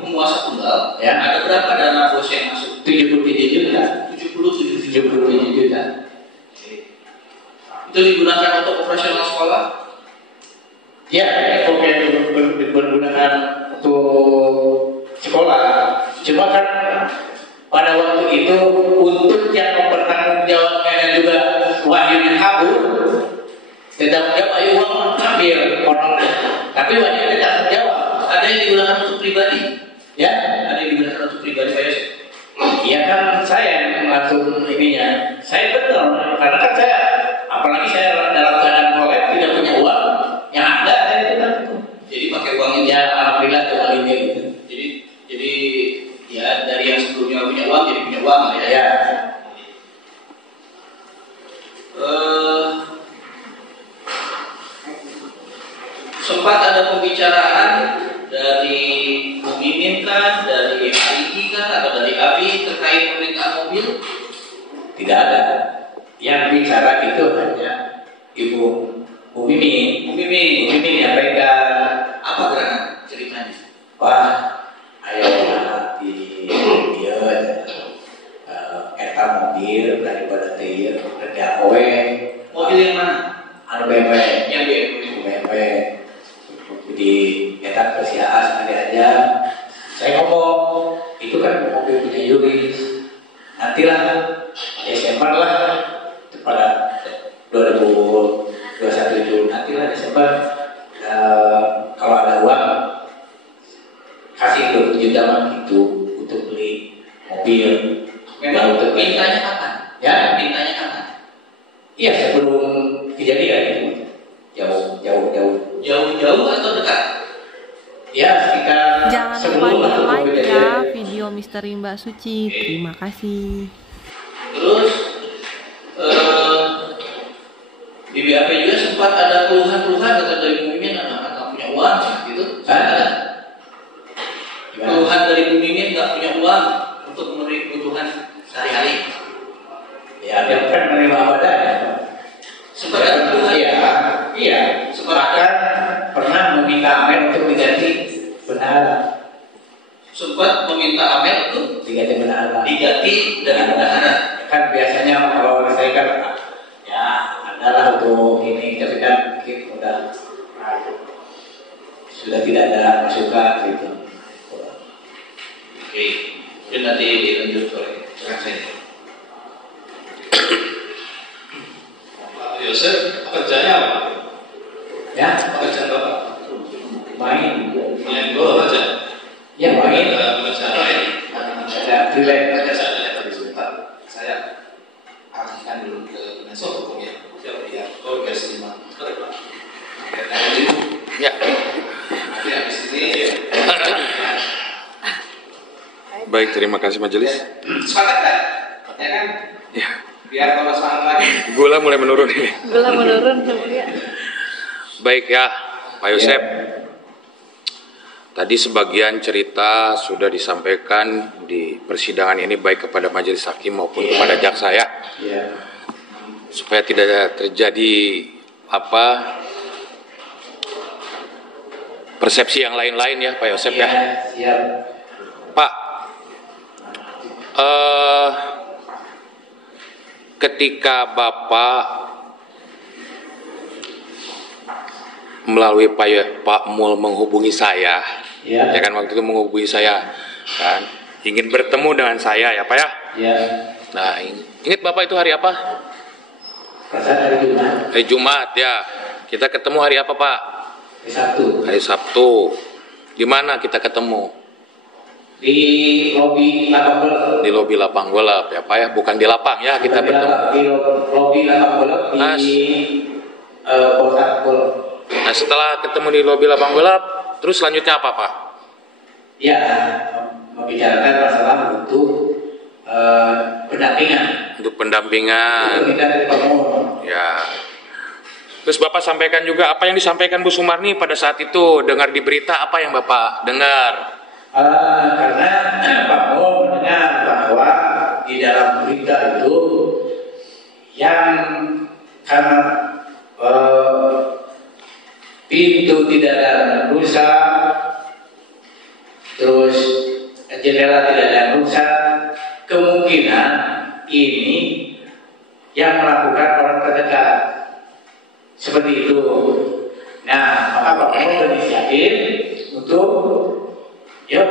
penguasa tunggal, Ya. ada berapa dana bos yang masuk? 77 juta. 77 juta. Itu digunakan untuk operasional sekolah? Ya, oke, digunakan untuk sekolah. Cuma kan pada waktu itu untuk yang mempertanggungjawabkan dan juga Wahyu yang kabur, tidak menjawab, ayo uang ambil orang. Tapi Wahyu tidak menjawab. Ada yang digunakan untuk pribadi? Ya, Ada yang digunakan untuk pribadi Pak Yosef? iya kan saya yang langsung ininya. Saya benar, karena kan saya, apalagi saya dalam keadaan kolek tidak punya uang, yang ada saya tidak itu. Jadi pakai uang ini. Ya alhamdulillah dengan ini gitu. Jadi ya dari yang sebelumnya punya uang jadi punya uang lah ya. Ya. Sempat ada pembicaraan dari Bu Mimin kan, dari Ariki kan, atau dari Abi terkait pemerintahan mobil? Tidak ada. Yang bicara itu hanya Ibu Bu Mimi. Bu Mimin, Bu Mimi menyampaikan, apa gerangan ceritanya? wah, ayo di dia eta mobil daripada teh kerja kowe Mobil yang mana? anu BMW. Yang BMW di eta persiaan sekali aja. Saya ngomong itu kan mobil punya Yuris, nantilah Desember lah pada 2021 itu nantilah Desember kalau ada uang kasih 20 juta mah itu untuk beli mobil. Memang untuk mintanya kapan? Ya, Mintanya kapan? iya sebelum kejadian itu jauh. Jauh-jauh atau dekat? Ya sekitar Jangan lupa sebelum di atau like kejadian. ya video Misteri Mbak Suci. Terima kasih. Terus di BAP juga sempat ada keluhan-keluhan kata dari Bu Mimin anak nggak punya uang gitu. Ada Gimana? keluhan dari Bu Mimin nggak punya uang untuk memenuhi kebutuhan sehari-hari. Ya dia kan menerima abadanya. Sempat ada keluhan. Iya. Bahkan pernah meminta Amel untuk diganti bendahara. Sempat meminta Amel untuk Diganti bendahara. diganti dari bendahara. Kan biasanya kalau saya kan ya adalah untuk ini, tapi kan mungkin sudah tidak ada masukan gitu. Oke, itu nanti dilanjut oleh rekan saya. Pak Yosef, kerjanya apa? Ya, Pekerjaan Bapak? main. Main bola aja? Ya main. Pekerjaan lain? Ada freelance. Pekerjaan lain tadi sebentar. Saya alihkan dulu ke Dinas Hukum ya. Biar progres ini cepat Pak. Ya. Nanti habis ini Baik, terima kasih majelis. sepakat kan? Ya kan? Ya, Biar kalau semangat lagi. gula mulai menurun ini. Gula menurun ya. Baik ya, Pak Yosef. Tadi sebagian cerita sudah disampaikan di persidangan ini baik kepada majelis hakim maupun kepada jaksa ya. Ya. Supaya tidak terjadi persepsi yang lain-lain ya Pak Yosef ya. Siap. Pak, ketika Bapak melalui Pak Mul menghubungi saya, Ya. ya kan waktu itu menghubungi saya, kan ingin bertemu dengan saya ya Pak ya. Ya. Nah, ingat Bapak itu hari apa? Perasaan hari Jumat. Hari Jumat ya. Kita ketemu hari apa Pak? Hari Sabtu. Hari Sabtu. Di mana kita ketemu? Di lobi lapang golf. Di lobi lapang golf ya Pak ya, bukan di lapang ya kita bertemu. Di lobi lapang golf di kotak golf. Nah setelah ketemu di lobi lapang golf, terus selanjutnya apa Pak? Ya, membicarakan masalah untuk pendampingan. Untuk pendampingan. Untuk kita dari pemohon. Ya. Terus Bapak sampaikan juga apa yang disampaikan Bu Sumarni pada saat itu, dengar di berita apa yang Bapak dengar? Karena Pak Mo mendengar bahwa di dalam berita itu yang karena pintu tidak ada rusak, terus jendela tidak ada rusak, kemungkinan ini yang melakukan orang terdekat seperti itu. Nah, maka Pak Prabowo berinisiatif untuk yuk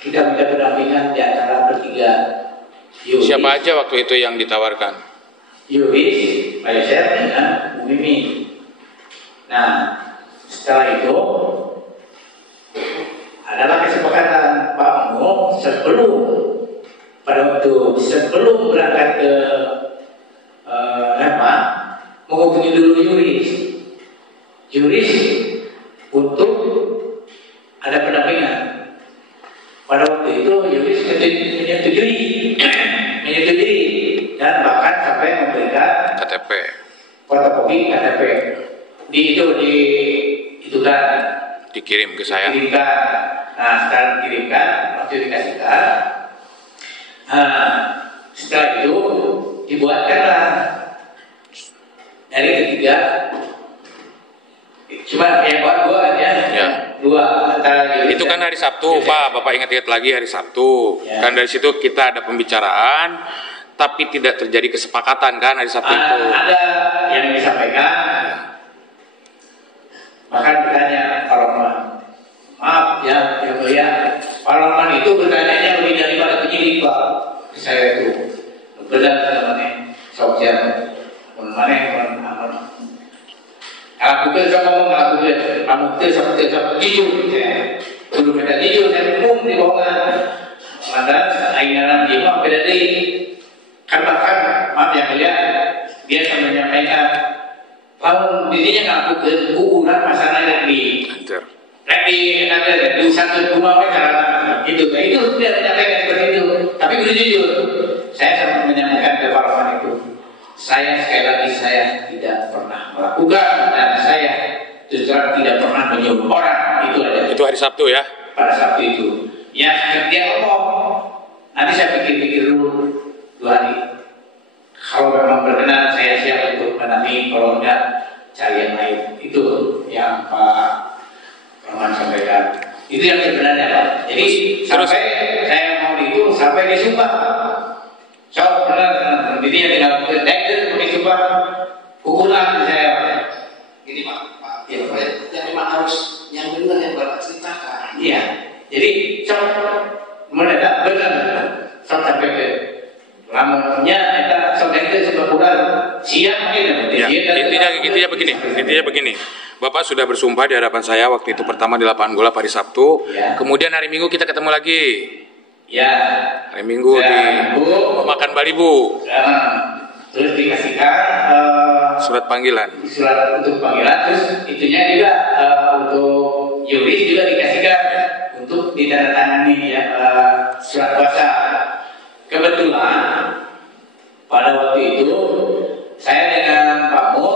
kita minta pendampingan di antara bertiga. Siapa aja waktu itu yang ditawarkan? Yuris, Pak Yosef, dan Bu Mimi. Nah, setelah itu adalah kesepakatan Pak Mo sebelum berangkat ke Rema menghubungi dulu Yuris untuk ada pendampingan. Pada waktu itu Yuris menyetujui dan bahkan sampai memberikan KTP, fotokopi KTP itu kan dikirim ke saya. Nah, setelah dikirimkan, waktu dikasihkan. Nah, setelah itu dibuatkanlah dari ketiga. Cuma yang dua aja, ya. Dua antara itu kan hari Sabtu, Pak. Bapak ingat-ingat lagi hari Sabtu. Ya. Kan dari situ kita ada pembicaraan, tapi tidak terjadi kesepakatan kan hari Sabtu itu. Ada yang disampaikan. Bahkan bertanya Pak Roman, maaf ya, yang mulia, Pak Roman itu bertanya lebih daripada penyidik Pak. Saya itu benar teman-teman, sosial, teman-teman, aku sama kamu sama jujur, kudu beda jujur, saya umum di bawah, ada ainganan dia mah beda deh, kan bahkan maaf ya mulia, dia akan menyampaikan. Kalau dirinya ngaku ke ukuran masalah di satu rumah mereka gitu, itu dia menyampaikan seperti itu. Tapi jujur, saya sangat menyampaikan ke Pak Roman itu, saya sekali lagi saya tidak pernah melakukan dan saya justru tidak pernah menyuruh orang, itu aja. Itu hari Sabtu ya? Pada Sabtu itu, ya dia ngomong, nanti saya pikir-pikir dulu 2 hari. Kalau memang berkenan saya siap untuk menanti, kalau enggak cari yang lain. Itu yang Pak Roman sampaikan. Itu yang sebenarnya Pak. Jadi sampai saya mau itu sampai disumpah. So benar, jadi yang tinggal dekder disumpah ukuran saya. Gini Pak, ya, yang memang harus yang benar yang Bapak ceritakan. Iya. Jadi mendadak benar sampai ke lamunnya eta sok itu sebab bulan siang mungkin ya, intinya begini. Bapak sudah bersumpah di hadapan saya waktu itu pertama di lapangan golf hari Sabtu. Ya. Kemudian hari Minggu kita ketemu lagi. Ya. Hari Minggu di makan Balibu. Terus dikasihkan surat panggilan. Surat untuk panggilan, terus itunya juga untuk Yuris juga dikasihkan untuk ditandatangani ya surat kuasa. Kebetulan pada waktu itu saya dengan Pak Mo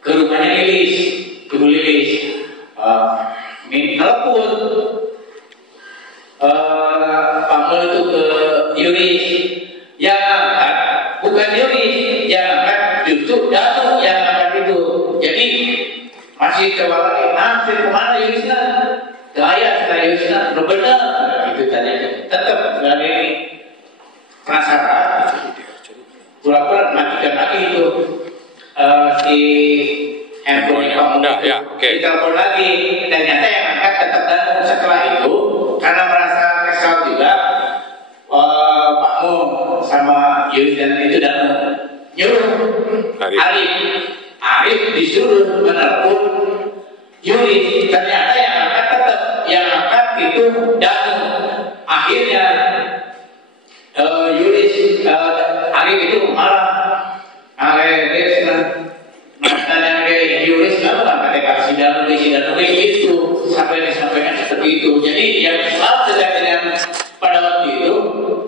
ke rumahnya Ibu Lilis, telepon Pak Mo itu ke Yuris, yang angkat bukan Yuris, yang angkat justru Datu yang angkat itu. Jadi masih coba lagi, kemana Yurisnya? Gaya Yurisnya, benar itu tadi. Tetap dari penasaran, pura-pura matikan lagi itu si handphone kamu ya, ditelepon lagi, ternyata yang angkat tetap Danu. Setelah itu karena merasa kesal juga, Pak Mo sama Yuris dan itu Danu nyuruh Arif disuruh menelpon Yuris, ternyata yang angkat tetap yang angkat itu Danu. Akhirnya Yuris Arif itu marah, tanya ke Yuris kenapa kata sidang itu sampai disampaikan seperti itu. Jadi yang salah dengan pada waktu itu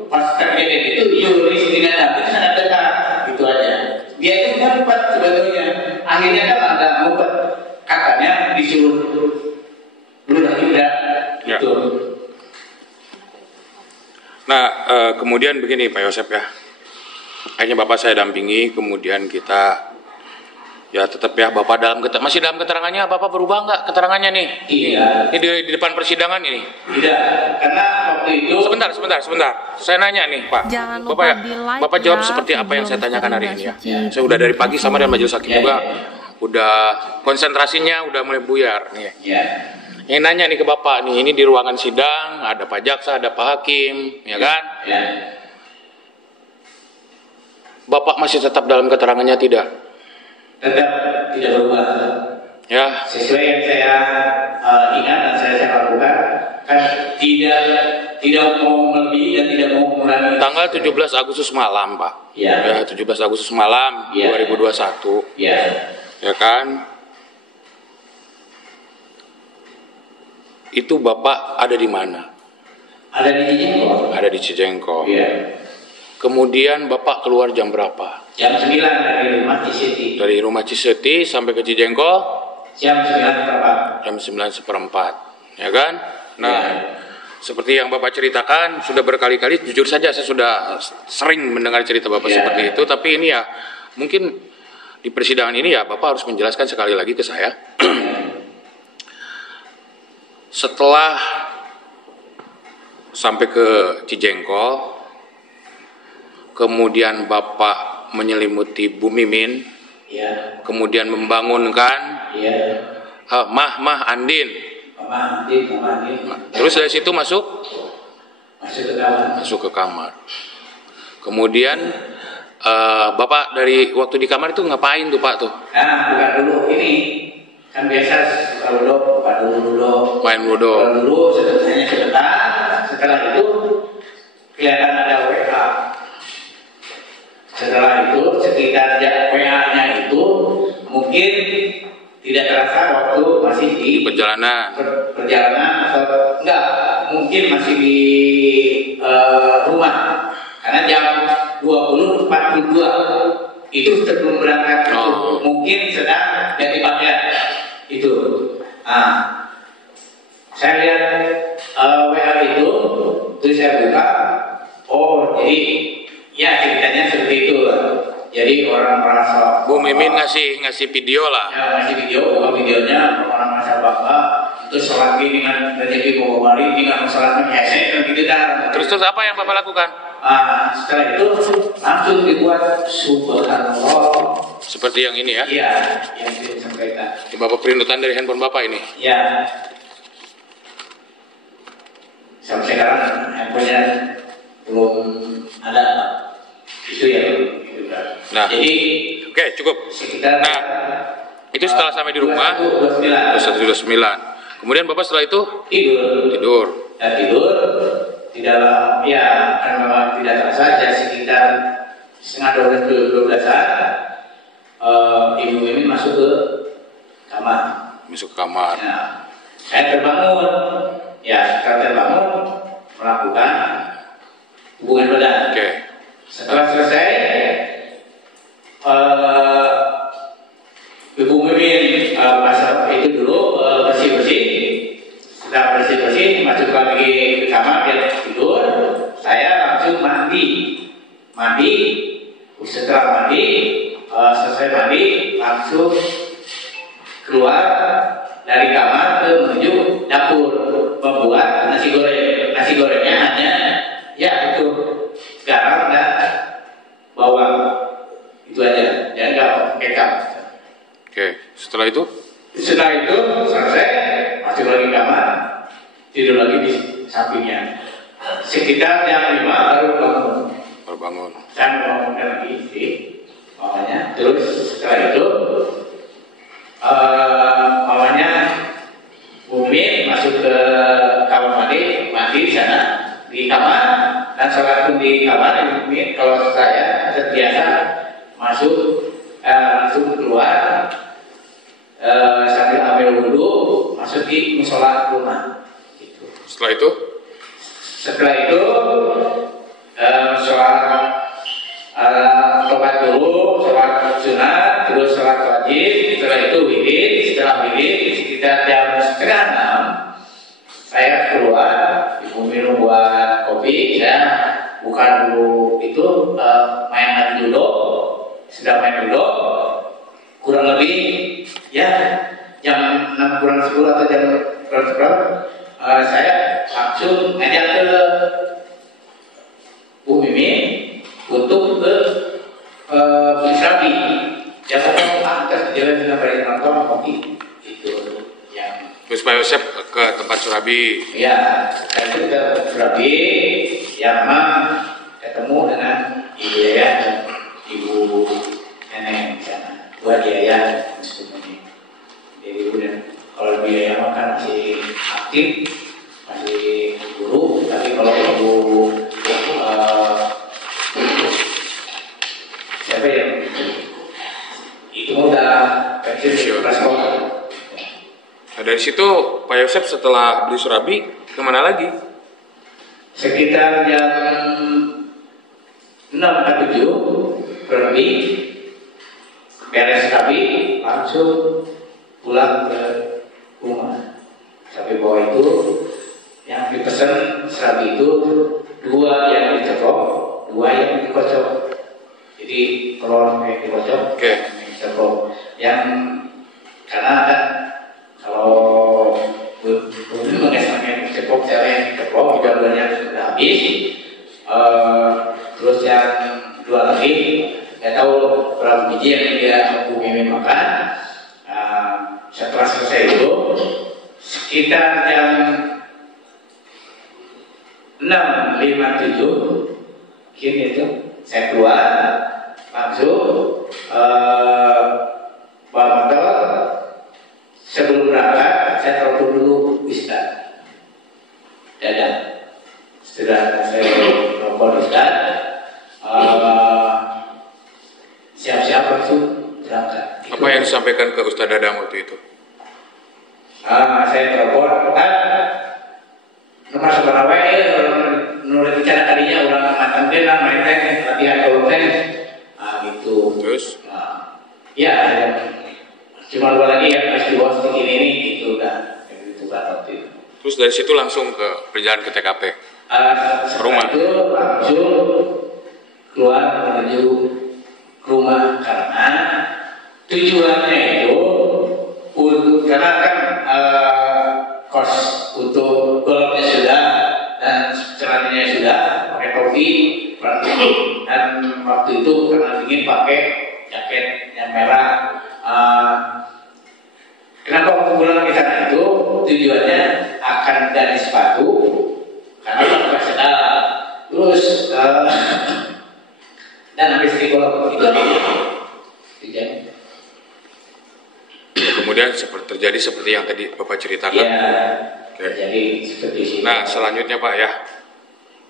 pas kejadian itu Yuris dengan David sangat dekat, itu aja. Dia itu ngumpet sebetulnya. Akhirnya kan ada ngumpet, katanya disuruh belum tidak gitu. Nah, kemudian begini Pak Yosep ya. Akhirnya Bapak saya dampingi, kemudian kita ya tetap ya Bapak masih dalam keterangannya, Bapak berubah nggak keterangannya nih? Iya. Ini di depan persidangan ini. Tidak, karena waktu itu. Sebentar. Saya nanya nih Pak. Jangan lupa di-like Bapak jawab ya, seperti apa yang video saya tanyakan hari Mr. ini ya. Suci. Saya udah dari pagi sama dengan majelis hakim Ya, juga. ya. Udah konsentrasinya udah mulai buyar nih. Ya. Yang nanya nih ke Bapak nih, ini di ruangan sidang ada Pak Jaksa, ada Pak Hakim, ya kan? Ya. Bapak masih tetap dalam keterangannya tidak? Tetap tidak berubah. Ya. Sesuai yang saya ingat dan saya lakukan, kan tidak mau melebihi dan tidak mau mengurangi. Tanggal 17 Agustus malam, Pak. Ya. 17 Agustus malam Ya. 2021. Ya. Ya kan? Itu Bapak ada di mana? Ada di Cijengkol. Ada di Cijengkol. Iya. Kemudian Bapak keluar jam berapa? Jam 9 dari rumah Ciseti. Dari rumah Ciseti sampai ke Cijengkol? Jam 9 berapa? Jam 9:04. Ya kan? Nah, Ya. seperti yang Bapak ceritakan, sudah berkali-kali, jujur saja saya sudah sering mendengar cerita Bapak Ya. seperti itu, tapi ini ya, mungkin di persidangan ini ya Bapak harus menjelaskan sekali lagi ke saya. Setelah sampai ke Cijengkol, kemudian Bapak menyelimuti Bu Mimin, Ya. kemudian membangunkan Ya. Mah Andin. Mama Andin. Terus dari situ masuk Masuk ke kamar. Kemudian Bapak dari waktu di kamar itu ngapain tuh Pak tuh? Nah, bukan dulu ini. Kan biasa suka buka dulu. Main ludo. Buka dulu hanya sebentar. Setelah itu kelihatan ada WA. Setelah itu sekitar WA-nya itu mungkin tidak terasa waktu masih di Perjalanan. perjalanan atau enggak, mungkin masih di rumah. Karena jam 20.42 itu sebelum berangkat. Oh. Mungkin sedang jadi pakaian itu. Nah, saya lihat WA itu, terus saya buka. Oh, jadi ya ceritanya seperti itu. Jadi orang merasa Bu Mimin ngasih video lah. ya, ngasih video, bukan videonya orang merasa bangga itu sholat dengan rezeki bawa balik dengan sholat menghesek dan gitu dah. Terus apa yang Bapak lakukan? Setelah itu langsung dibuat subhanallah. Seperti yang ini ya. Iya, yang disampaikan. Bapak perindutan dari handphone Bapak ini. Ya. Sampai sekarang handphonenya belum ada itu ya. Nah. Jadi Oke, cukup. sekitar Nah, itu setelah sampai di rumah, 21:29 Kemudian Bapak setelah itu tidur. Dan tidur tidak ya karena memang tidak terasa aja sekitar setengah 12-an Ibu Mimin masuk ke kamar. Masuk ke kamar. Nah, saya terbangun. Ya, setelah terbangun melakukan hubungan badan. Oke. Setelah selesai, Ibu Mimin pasal itu dulu bersih-bersih. Setelah bersih-bersih, masuk lagi ke kamar, dia tidur. Saya langsung mandi. Setelah mandi, selesai mandi, langsung keluar dari kamar menuju dapur membuat nasi goreng. Nasi gorengnya hanya ya itu garam dan bawang, itu aja, dan nggak kecap. Oke. Setelah itu Selesai, masuk lagi kamar, tidur lagi di sampingnya. Sekitar jam 5 baru bangun. Saya bangunkan lagi istri, mamanya. Terus setelah itu, mamanya Bumi masuk ke kamar mandi di sana di kamar, dan sholat pun di kamar. Bumi kalau saya terbiasa masuk langsung keluar. Sambil ambil wudhu, masuk di musola rumah. Gitu. Setelah itu Sholat tobat dulu, sholat sunat, terus sholat wajib. Setelah itu wirid. Setelah wirid sekitar jam 5:30 saya keluar, Ibu minum buat kopi. dia bukan dulu itu main judo, sedang main judo kurang lebih ya jam 6 kurang 10 atau jam kurang 10 saya langsung ngajak ke Bu Mimi untuk ke Serabi. Yang mau angkat jalan dengan balik nonton kopi itu yang. Terus Pak Yosep ke tempat Surabi. Ya, saya itu ke Surabi yang ketemu dengan Ibu Yaya dan Ibu Neneng di sana. Dua Yaya sebelumnya. Jadi kemudian kalau Ibu Yaya kan masih aktif, masih guru, tapi kalau Ibu siapa yang itu udah pensiun kelas sekolah. Nah, dari situ Pak Yosep setelah beli Surabi kemana lagi? Sekitar jam 6 atau 7 lebih beres Surabi langsung pulang ke rumah. Sampai bawah itu yang dipesan Surabi itu 2 yang diceplok, 2 yang dikocok. Jadi telur yang dikocok, diceplok. Yang karena kan kalau belum mengesahkan cepok saya cepok jadwalnya sudah habis. Terus yang 2 lagi saya tahu berapa biji yang dia Bu Mimi makan. Setelah selesai itu sekitar jam 6.57 kini itu saya keluar langsung bawa motor. Sebelum berangkat, saya telepon dulu Ustaz Dadan. Setelah saya telepon Ustaz, siap-siap langsung berangkat. Apa yang disampaikan ke Ustaz Dadang waktu itu? Saya telepon, nomor seberapa menurut bicara tadinya orang mantan dia main latihan kalau gitu. Terus? Ya. Cuma 2 lagi yang masih di bawah seperti ini gitu udah itu waktu itu. Terus dari situ langsung ke perjalanan ke TKP. Rumah itu langsung keluar menuju rumah karena tujuannya itu untuk karena kan kos untuk goloknya sudah dan celananya sudah pakai topi dan waktu itu karena dingin pakai jaket yang merah. Kenapa aku pulang ke sana itu tujuannya akan dari sepatu karena pakai sandal terus dan habis digolok itu tujuannya. Kemudian terjadi seperti yang tadi Bapak ceritakan. Ya, jadi seperti itu. Nah selanjutnya Pak ya,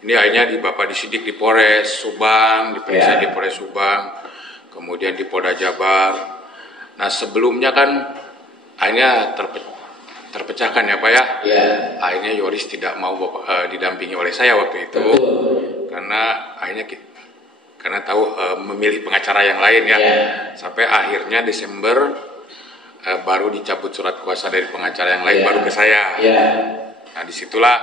ini akhirnya Bapak disidik di Polres Subang, diperiksa di Polres Subang, kemudian di Polda Jabar. Nah sebelumnya kan akhirnya terpecahkan ya Pak ya. Akhirnya Yoris tidak mau didampingi oleh saya waktu itu. Karena karena tahu memilih pengacara yang lain ya. Sampai akhirnya Desember baru dicabut surat kuasa dari pengacara yang lain baru ke saya. Nah disitulah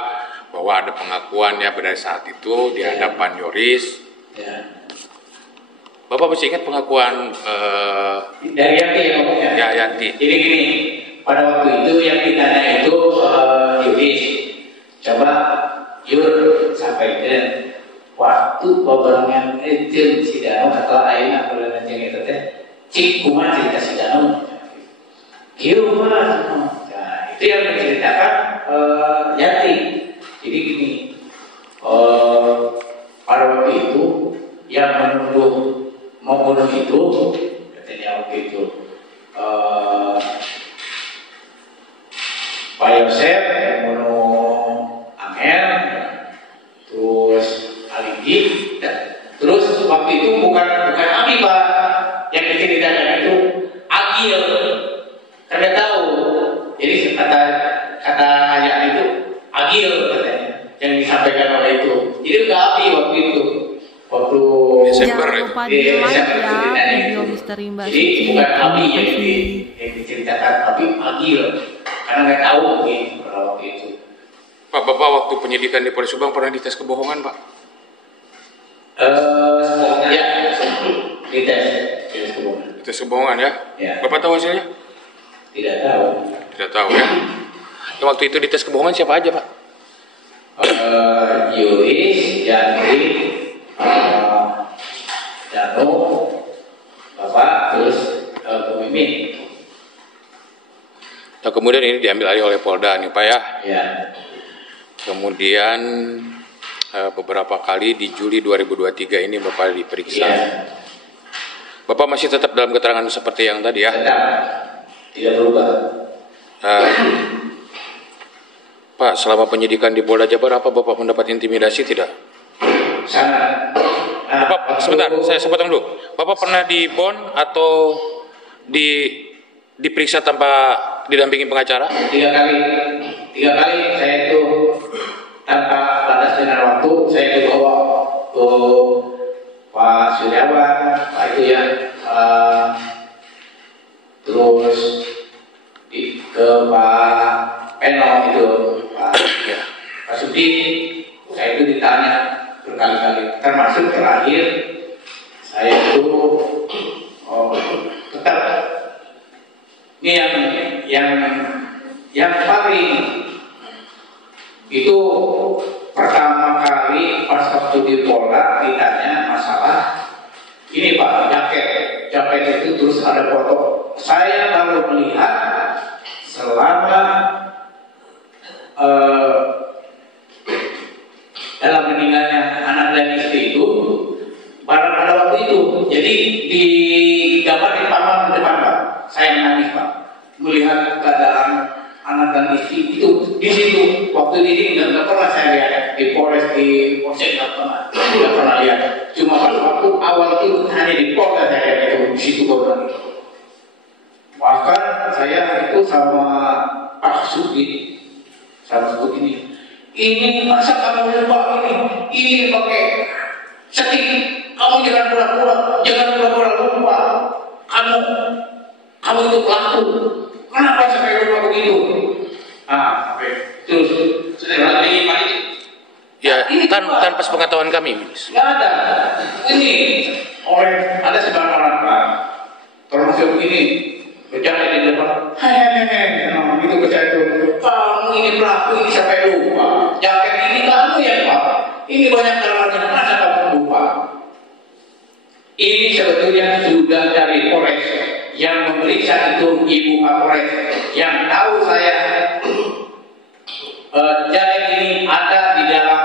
bahwa ada pengakuan ya pada saat itu di hadapan Yoris. Bapak masih ingat pengakuan dari Yanti ya ngomongnya? Ya Yanti. Jadi gini, pada waktu itu yang ditanya itu Yoris, coba Yur sampaikan waktu babarengan itu si Danu atau Aina kalau nanti itu teh cik kumaha cerita si Danu. Kieu mah. Nah, itu yang menceritakan Yanti. Jadi gini, pada waktu itu yang menuduh membunuh itu katanya waktu itu Pak Yosep membunuh Amel, terus Aligi, terus waktu itu bukan Abi Pak yang diceritakan itu Agil. Karena tahu, jadi kata ayat itu Agil katanya yang disampaikan oleh itu. Jadi enggak Abi waktu itu. Waktu Desember jangan lupa di like ya video misteri Mbak Suci. Jadi bukan Abi yang diceritakan, tapi Agil karena nggak tahu gitu waktu itu. Pak, Bapak waktu penyidikan di Polres Subang pernah dites kebohongan Pak? Ya, dites kebohongan. Tes kebohongan ya? Ya. Bapak tahu hasilnya? Tidak tahu. Tidak tahu ya. Ya, waktu itu dites kebohongan siapa aja Pak? Yuris, Janri, Danu, Bapak, terus Bu Mimin. Nah, kemudian ini diambil alih oleh Polda nih Pak ya. Ya. Kemudian beberapa kali di Juli 2023 ini Bapak diperiksa. Ya. Bapak masih tetap dalam keterangan seperti yang tadi ya? Tetap tidak berubah. Pak, selama penyidikan di Polda Jabar, apa Bapak mendapat intimidasi tidak? Sangat. Bapak, sebentar, saya potong dulu. Bapak pernah dibond atau diperiksa tanpa didampingi pengacara? 3 kali. 3 kali saya itu tanpa batas dengan waktu, saya itu bawa ke Pak Suryawan, Pak itu ya, terus ke Pak Peno itu, Pak Sudi, saya itu ditanya berkali-kali, termasuk terakhir saya itu tetap ini yang paling itu pertama kali pas waktu di Polda ditanya masalah ini Pak, jaket itu terus ada foto. Saya baru melihat selama dalam meninggalnya anak dan istri itu pada waktu itu. Jadi di gambar di depan Pak, saya menangis Pak melihat keadaan anak dan istri itu di situ. Waktu ini nggak pernah saya lihat di Polres, di Polsek nggak pernah lihat. Cuma waktu awal itu hanya di Polda saya lihat itu di situ baru. Bahkan saya itu sama Pak Sugi, ini masa kamu lupa ini pakai setik, kamu jangan pura-pura lupa, kamu itu pelaku, kenapa sampai lupa begitu? Terus sudah lagi Pak. Ya, tanpa sepengetahuan kami. Nggak ada. Ini oleh ada sebarang orang Pak, termasuk ini berjalan di depan. Itu ke saya itu. Kamu ini pelaku ini sampai lupa. Jaket ini kamu ya Pak. Ini banyak kalangan masa kamu lupa. Ini sebetulnya sudah dari Polres yang memeriksa itu Ibu Kapolres yang tahu saya jaket ini ada di dalam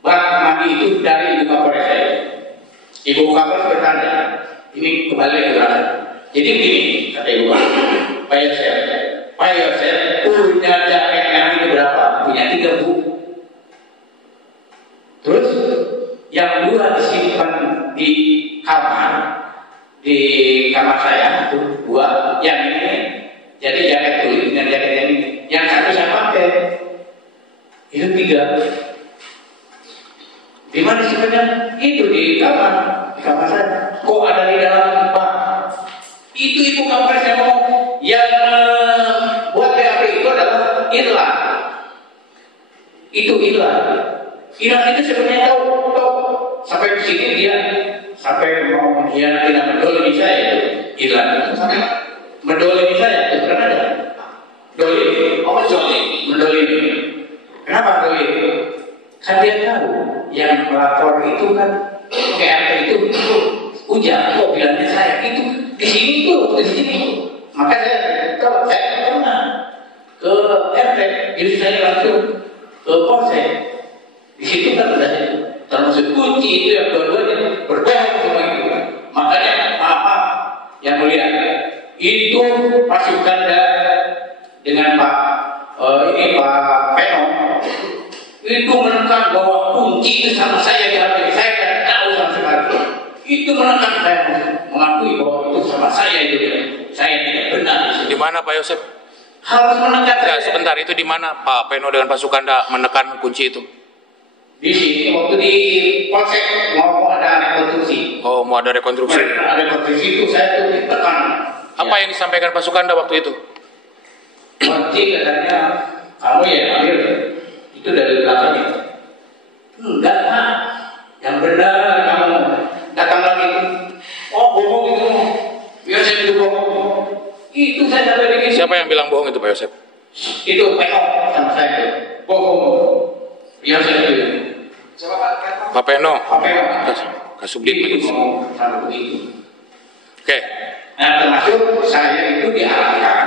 bak mandi itu dari Ibu Kapolres saya. Ibu Kapolres bertanya, ini kembali ke belakang. Jadi begini kata Ibu Kapolres, Pak Yosef punya jaket yang ini berapa? Punya 3 Bu. Terus yang 2 disimpan di kamar saya itu 2, yang ini jadi jaket kulit dengan jaket yang ini, yang 1 saya pakai itu 3. Di mana disimpannya? Itu di kamar saya. Kok ada di dalam Pak? Itu Ibu Kapolres yang ngomong, yang buat BAP itu adalah Irlan. Itu Irlan. Irlan itu sebenarnya tahu sampai di sini dia sampai mau dia tidak mendolimi saya itu Irlan itu sampai mendolimi saya itu karena ada mendolimi. Kenapa mendolimi? Kan dia tahu yang melapor itu kan KRT itu Ujang, kok bilangnya saya itu di sini tuh, di sini. Maka saya pernah ke RT, jadi saya langsung ke Polsek. Di situ kan udah termasuk kunci itu yang dua-duanya berbohong semua itu. Makanya maaf yang mulia, itu pasukan dengan Pak Peno itu menekan bahwa kunci itu sama saya di HP. Saya tidak tahu sama sekali. Itu menekan saya mengakui bahwa itu sama saya itu. Saya tidak benar. Di mana Pak Yosef? Harus menekan. Enggak, sebentar, itu di mana Pak Peno dengan pasukan menekan kunci itu? Di sini waktu di Polsek mau ada rekonstruksi. Oh, mau ada rekonstruksi. Ada rekonstruksi itu saya tuh ditekan. Apa yang disampaikan pasukan waktu itu? Kunci katanya kamu ya ambil itu dari belakangnya. Enggak Pak, yang itu Pak Yosep? Itu peok sama saya itu. Bohong. Yang saya itu. Pak Peno. Pak peok. Kasubdit itu mau sama begitu. Oke. Nah termasuk saya itu diarahkan.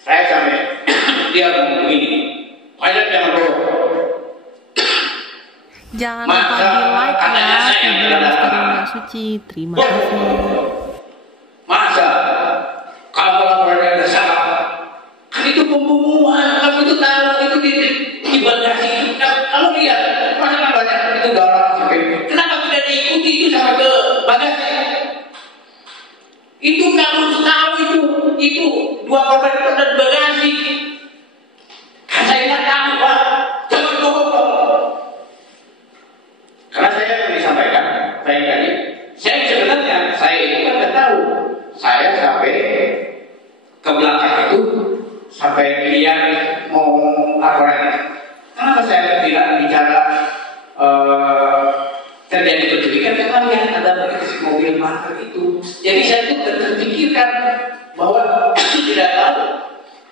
Saya sampai dia ngomong begini. Pilot jangan bohong. Jangan lupa di like ya video Misteri Mbak Suci. Terima kasih. Masa kalau laporan ada salah, kan itu pembunuhan, kamu itu tahu itu di bagasi. Kalau lihat masa banyak itu darah sampai, kenapa tidak diikuti itu sampai ke bagasi? Itu kamu tahu itu 2 korban itu ada di bagasi. Kan saya nggak tahu Pak, jangan bohong. Karena saya yang disampaikan, saya sebenarnya saya itu kan nggak tahu. Saya sampai ke belakang itu sampai lihat mau laporan. Kenapa saya tidak bicara terjadi penculikan? Karena lihat ada mobil marker itu. Jadi saya itu terpikirkan bahwa tidak tahu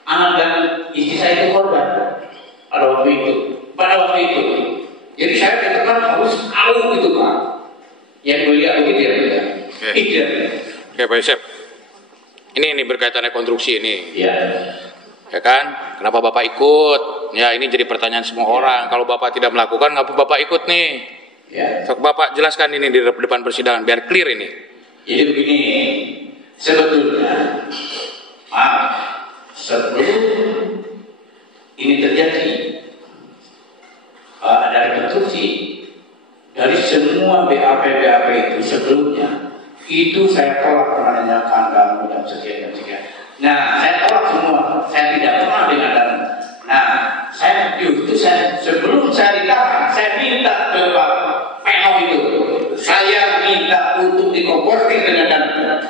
anak dan istri saya itu korban pada waktu itu. Jadi saya tetap harus tahu itu Pak. Yang mulia begitu ya Pak. Iya. Oke Pak Yosep. Ini berkaitan rekonstruksi ini. Iya. Ya kan? Kenapa Bapak ikut? Ya ini jadi pertanyaan semua orang. Kalau Bapak tidak melakukan, ngapa Bapak ikut nih? Ya. Bapak jelaskan ini di depan persidangan biar clear ini. Jadi begini, sebetulnya sebelum ini terjadi ada rekonstruksi dari semua BAP itu sebelumnya itu saya tolak menanyakan kamu dan sekian. Nah, saya tolak semua, saya tidak pernah dengar. Nah, saya sebelum saya ditahan, saya minta ke Pak Peno itu, saya minta untuk dikomporsir dengan dana.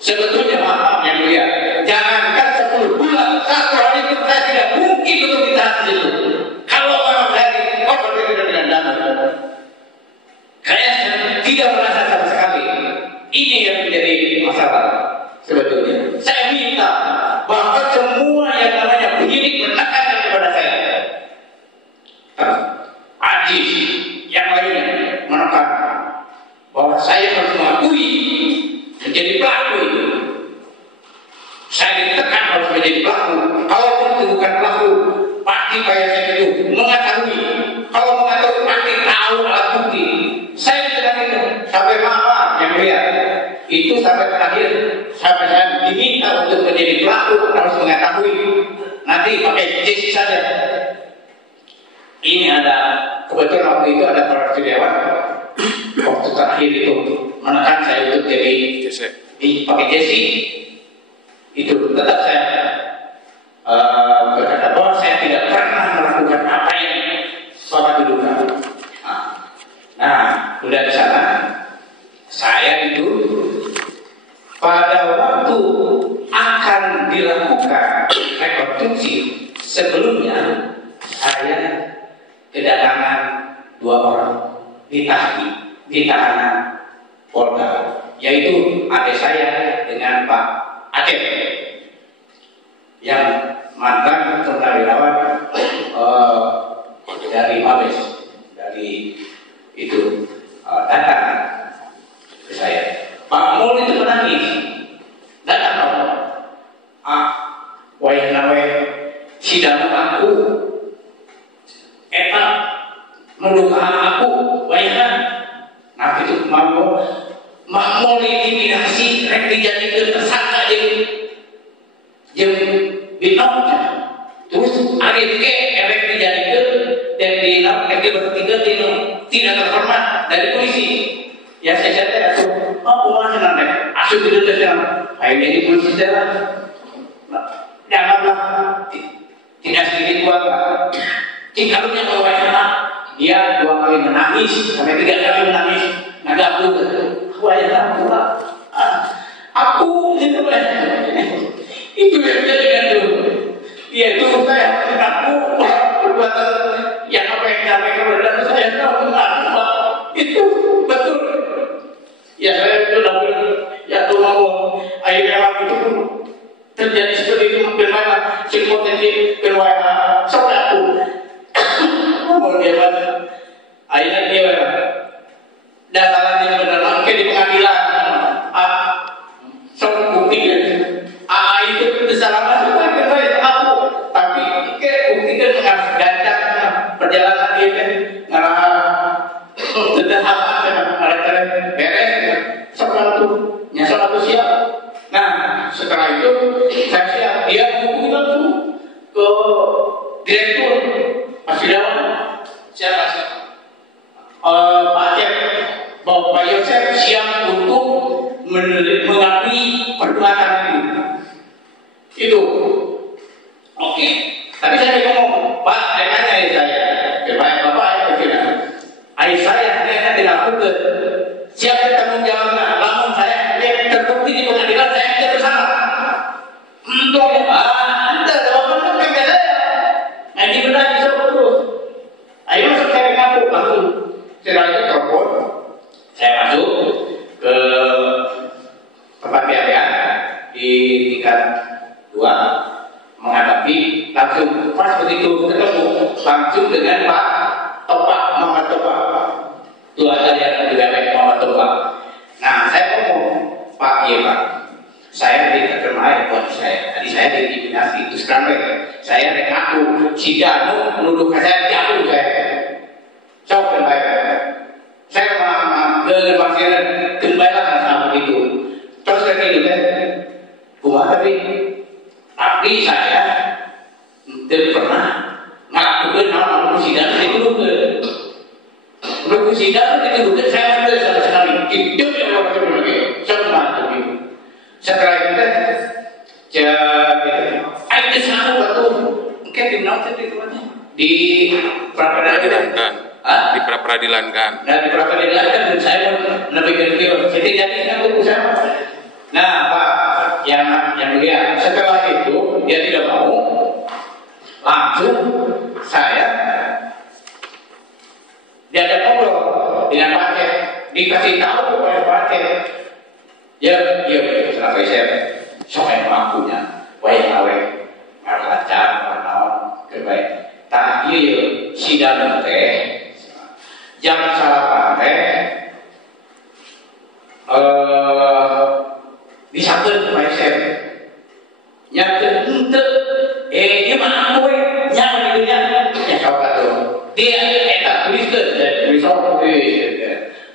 Sebetulnya maaf yang mulia, jangankan 10 bulan, 1 hari itu saya tidak mungkin untuk ditahan di situ. Kalau memang saya dikomporsir dengan dana, saya tidak merasa sama sekali. Ini yang menjadi masalah sebetulnya. Saya minta bahwa semua yang namanya penyidik menekankan kepada saya, Aziz, yang lainnya menekan bahwa saya harus mengakui menjadi pelaku itu. Saya ditekan harus menjadi pelaku. Kalaupun itu bukan pelaku, pasti saya itu mengetahui. Kalau mengetahui pasti tahu alat bukti. Saya ditekan itu sampai maaf yang mulia. Itu sampai terakhir sampai saya diminta untuk menjadi pelaku harus mengetahui. Nanti pakai jesi saja. Ini ada kebetulan waktu itu ada para dewan waktu terakhir itu menekan saya untuk jadi pakai jesi. Itu tetap saya berkata bahwa saya tidak pernah melakukan apa yang Bapak tuduhkan. Nah, udah di sana saya itu pada waktu akan dilakukan rekonstruksi sebelumnya saya kedatangan 2 orang di tahanan Polda, yaitu adik saya dengan Pak Aceh yang mantan purnawirawan dari Mabes, dari itu datang ke saya. Pak Mul itu menangis, datang wayang sidang aku, eta meluka aku, wayang. Nah itu mau intimidasi, rek dijadikan tersangka yang binoknya. Terus hari ke rek dijadikan dan bertiga tidak terhormat dari polisi. Ya saya kata aku mau senang deh, asuh dulu senang. Ayo jadi polisi jalan. Janganlah tidak sedikit uang. Jikalunya kalau wayang dia 2 kali menangis sampai 3 kali menangis, nggak aku wayang aku itu yang jadi itu. Dia itu saya aku perbuatan yang apa yang sampai kepada saya tahu itu betul. Ya saya sudah bilang, ya Tuhan, akhirnya waktu itu terjadi seperti itu, mesti keluar sok aku. Kemudian akhirnya dia dasarnya benar ke di pengadilan. Sok bukti itu kesalahan semua kembali aku. Tapi ke buktikan dengan gantang perjalanan dia kan sederhana dengan beres setelah itu nyasar aku siap. Nah setelah itu saya siap dia menghubungi langsung ke direktur persidangan. Siapa? Pak Cep bahwa Pak Yosef siap untuk mengakui perbuatan itu. Oke. Tapi saya ngomong, Pak, saya nanya saya, Bapak, ayah saya tidak lakukan. Siapa tanggung jawabnya? Namun saya terbukti di pengadilan saya tidak bersalah. Untuk Anda jawabannya kan saya. Nanti benar bisa terus. Ayo masuk saya ngaku langsung. Setelah itu telepon, saya masuk ke tempat PPA di tingkat 2 menghadapi langsung pas begitu ketemu langsung dengan Pak Topak, Muhammad Topak. Itu ada yang juga baik Muhammad Topak. Nah saya ngomong, Pak, iya Pak, saya tidak terima buat saya. Tadi saya diintimidasi itu sekarang saya mengaku si Danu menuduh saya jatuh saya. Coba kembali. Saya masih kembali sama begitu. Terus lagi itu kan, tapi saya tidak pernah ngelakuin hal sidang itu dulu. Untuk sidang itu dulu saya sudah sama sekali hidup yang macam lagi sama itu. Setelah itu ada satu batu mungkin di mana di peradilan kan? Di pra-peradilan kan? Nah di pra-peradilan kan saya lebih jadi aku usaha. Nah Pak yang mulia setelah itu dia tidak mau langsung saya diajak ngobrol dengan Pak Cep, dikasih tahu oleh Pak Cep. Ya setelah saya soal mengakunya baik awet ngajar naon kebaik tak iya sidang teh jangan salah pakai disangkut Pak Cep yang tentu dia mana gue yang hidupnya ya coba tuh dia tulis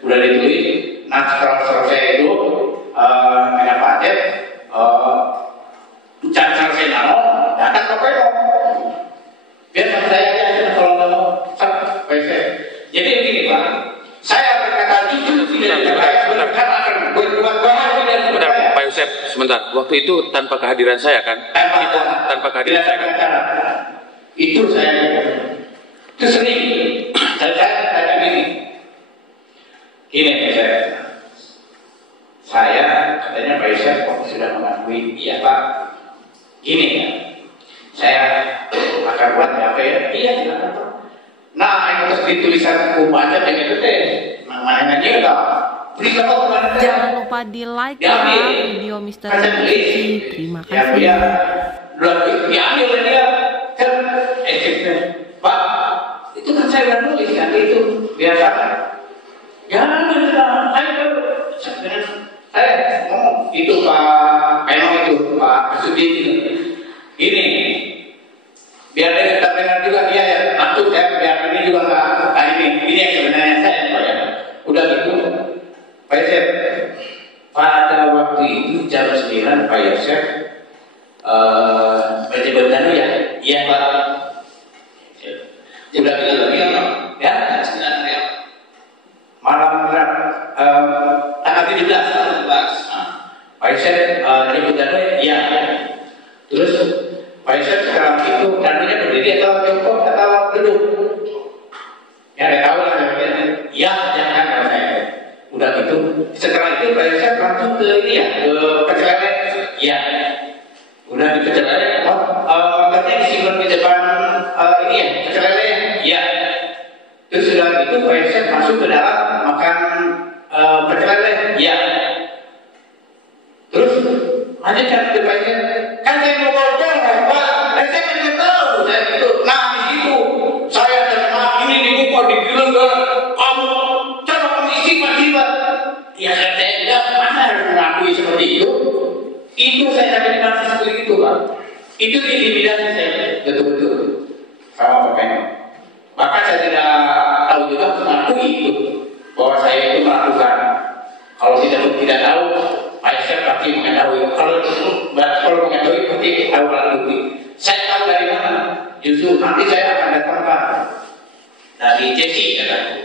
udah ditulis. Nah setelah selesai itu dengan Pak Cep jangan selesai nano datang ke Peno biar saya aja kalau nggak mau Pak Cep. Jadi begini Pak, saya berkata jujur tidak karena akan berbuat banyak tidak berbahaya. Pak Yosef, sebentar. Waktu itu tanpa kehadiran saya kan? Tanpa kehadiran saya kan? Itu saya itu sering. Saya ini saya katanya Pak Yosef kok sudah mengakui iya Pak. Gini ya, saya akan buat apa ya? Iya silakan Pak. Nah ini terus ditulisan aja dengan itu deh. Namanya dia enggak. Jangan lupa di like ya video Mr. Suci. Terima kasih. Diambil dia kan Pak, itu kan saya udah nulis kan itu biasa. Jangan saya ngomong itu Pak memang itu Pak Sudi ini biar dia tetap dengar juga dia ya maksud saya biar ini juga nggak ini yang sebenarnya saya Pak ya udah gitu Pak Yosef pada waktu itu jam 9 Pak Yosef berjebak danu ya iya Pak udah gitu lagi ya 9 ya malam tanggal 17 Pak Yosef ribut danu iya terus Pak Yosef sekarang itu danunya berdiri atau jongkok atau duduk ya ada tahu lah ya jangan kalau saya udah gitu setelah itu Pak Yosef langsung ke ini ya ke pecelele ya udah di pecelele motornya disimpan di depan ini ya pecelele ya terus sudah gitu Pak Yosef masuk ke dalam makan pecelele ya terus lanjutkan ke Pak Yosef kan saya mau ngomong Pak saya kan Itu diintimidasi saya betul-betul sama Pak Peno. Maka saya tidak tahu juga mengakui itu bahwa saya itu melakukan. Kalau tidak tahu, saya pasti mengetahui. Kalau mengetahui pasti tahu alat bukti. Saya tahu dari mana. Justru nanti saya akan datangkan dari Jesse kataku.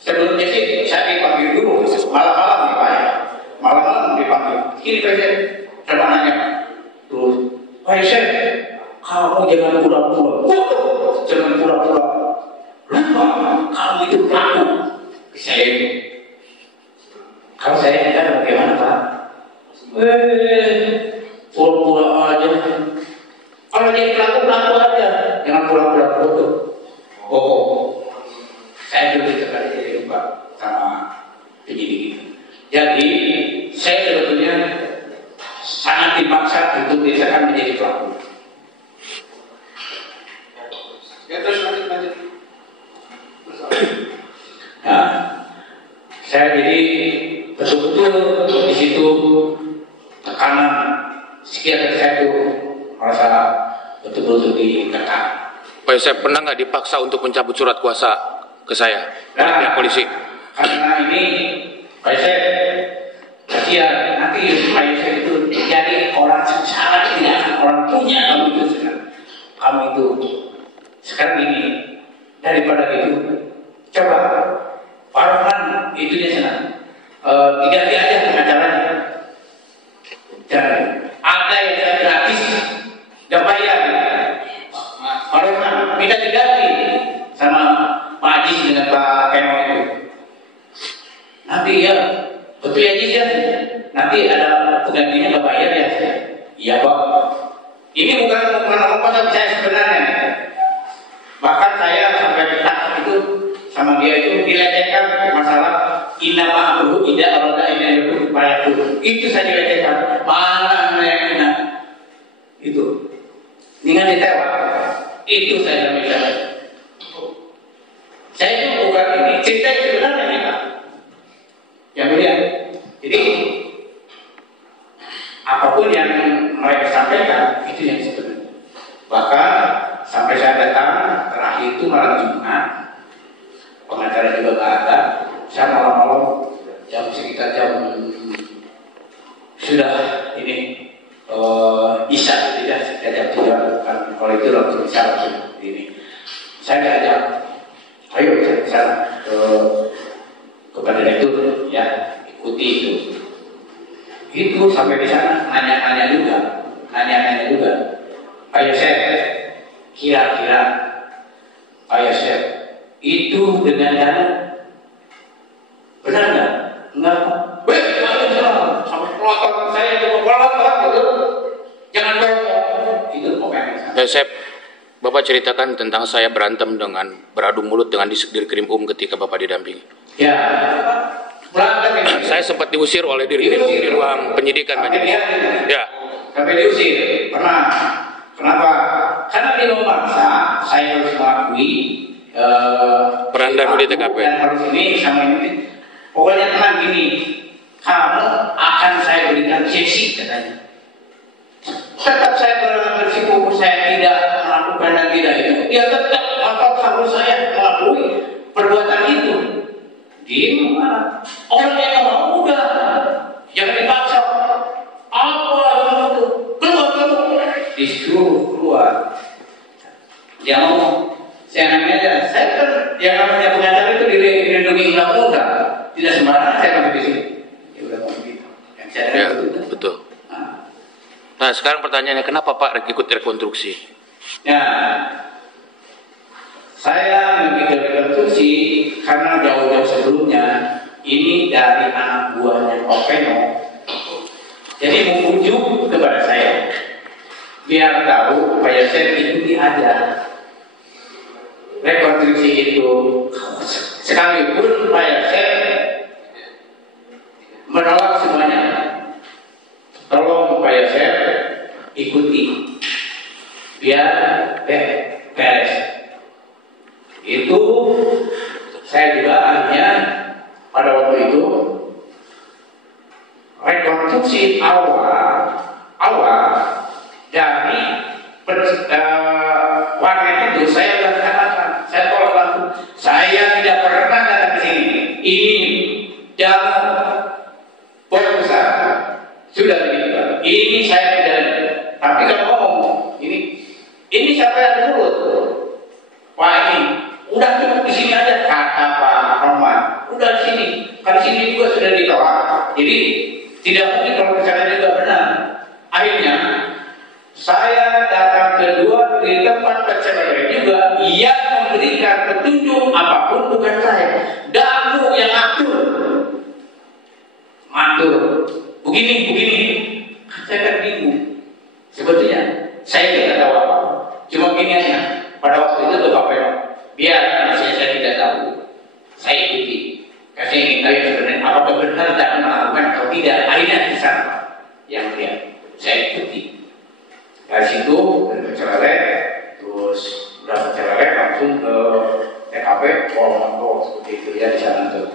Sebelum Jesse saya dipanggil dulu malam-malam nih Pak ya. Malam-malam dipanggil. Ini Presiden coba nanya. Terus, Presiden, kamu jangan pura-pura. Jangan pura-pura. Lupa, kamu itu pelaku. Saya ini. Kalau saya tidak bagaimana Pak? Pura-pura aja. Kalau jadi pelaku aja, jangan pura-pura foto. Oh, saya dulu sekali jadi Pak sama penyidik itu. Jadi saya sebetulnya sangat dipaksa untuk disahkan menjadi pelaku. Ya terus lanjut. Nah, saya jadi betul-betul di situ tekanan psikiater saya itu merasa betul-betul ditekan. Pak Yosef, pernah nggak dipaksa untuk mencabut surat kuasa ke saya oleh pihak polisi? Karena ini Pak Yosef kasihan, nanti Pak Yosef itu jadi orang sengsara, tidak akan orang punya kamu itu sekarang. Kamu itu sekarang ini daripada itu coba Pak Rohman itunya senang. Diganti aja pengacaranya. Dan ada yang saya gratis, gak bayar. Orang minta diganti sama Pak Haji dengan Pak Keno itu. Nanti ya, betul ya Haji ya. Nanti ada penggantinya gak bayar ya. Iya Pak. Ini bukan apa saya sebenarnya. Bahkan saya sampai ditangkap itu sama dia itu dilecehkan masalah inama amruhu tidak arada ini itu bayakun. Itu saya dilecehkan. Mana yang enak itu dengan ditewak. Itu saya bicara. Saya itu bukan ini cerita sebenarnya nih Pak. Yang mulia. Jadi apapun yang mereka sampaikan itu yang sebenarnya. Bahkan sampai saya datang terakhir itu malam Jumat, pengacara juga nggak ada. Saya malam-malam sekitar jam sudah ini bisa tidak sekitar jam 3 kan kalau itu langsung bisa langsung ini. Saya diajak, ayo kita sana kepada itu ya ikuti itu. Itu sampai di sana nanya-nanya juga. Pak Yosef, kira-kira Pak Yosef itu dengan dana benar nggak? Enggak. Sampai pelototan saya juga pelototan gitu. Jangan bohong. Itu komen. Yosef, Bapak ceritakan tentang saya berantem dengan beradu mulut dengan Dirkrim ketika Bapak didampingi. Ya. Berantem ini. Saya sempat diusir oleh Dirkrim di ruang penyidikan majelis. Ya. Sampai diusir. Pernah. Kenapa? Karena dia memaksa saya harus mengakui peran dan di TKP. Dan harus ini sama ini. Pokoknya tenang gini, kamu akan saya berikan sesi katanya. Tetap saya bersikukuh saya tidak melakukan dan tidak itu. Dia tetap harus saya mengakui perbuatan itu. Dia mana? Orang yang mau udah, jangan dipaksa. Apa itu? Keluar. Disuruh keluar. Jangan mau. Saya nanya, saya kan yang namanya pengacara itu dilindungi undang-undang. Tidak sembarangan saya pakai di sini. Ya udah begitu. Yang saya Ya, betul. Nah, sekarang pertanyaannya kenapa Pak ikut rekonstruksi? Ya, saya mengikuti rekonstruksi karena jauh-jauh sebelumnya ini dari anak buahnya Pak Peno. Jadi membujuk kepada saya biar tahu Pak Yosef ikuti aja rekonstruksi itu. Sekalipun Pak Yosef menolak semuanya, tolong Pak Yosef ikuti biar beres. Itu saya juga akhirnya pada waktu itu rekonstruksi awal dari ini jangan pokok besar sudah begitu. Ini saya tidak, tapi kalau ngomong ini siapa yang mulut? Wah ini udah cukup di sini aja, kata Pak Roman. Udah di sini, kan di sini juga sudah ditolak. Jadi tidak mungkin kalau misalnya juga benar. Akhirnya saya datang kedua di tempat pencarian juga yang memberikan petunjuk apapun bukan saya. Damu yang atur. Begini. Saya kan bingung. Sebetulnya saya tidak tahu apa. Cuma gini aja. Pada waktu itu tuh Bapak biar saya tidak tahu. Saya ikuti. Saya ingin tahu sebenarnya apakah benar dan melakukan atau tidak. Akhirnya besar yang dia. Saya ikuti. Dari situ bercerai, terus udah bercerai langsung ke TKP Polmonto seperti itu ya di sana tuh.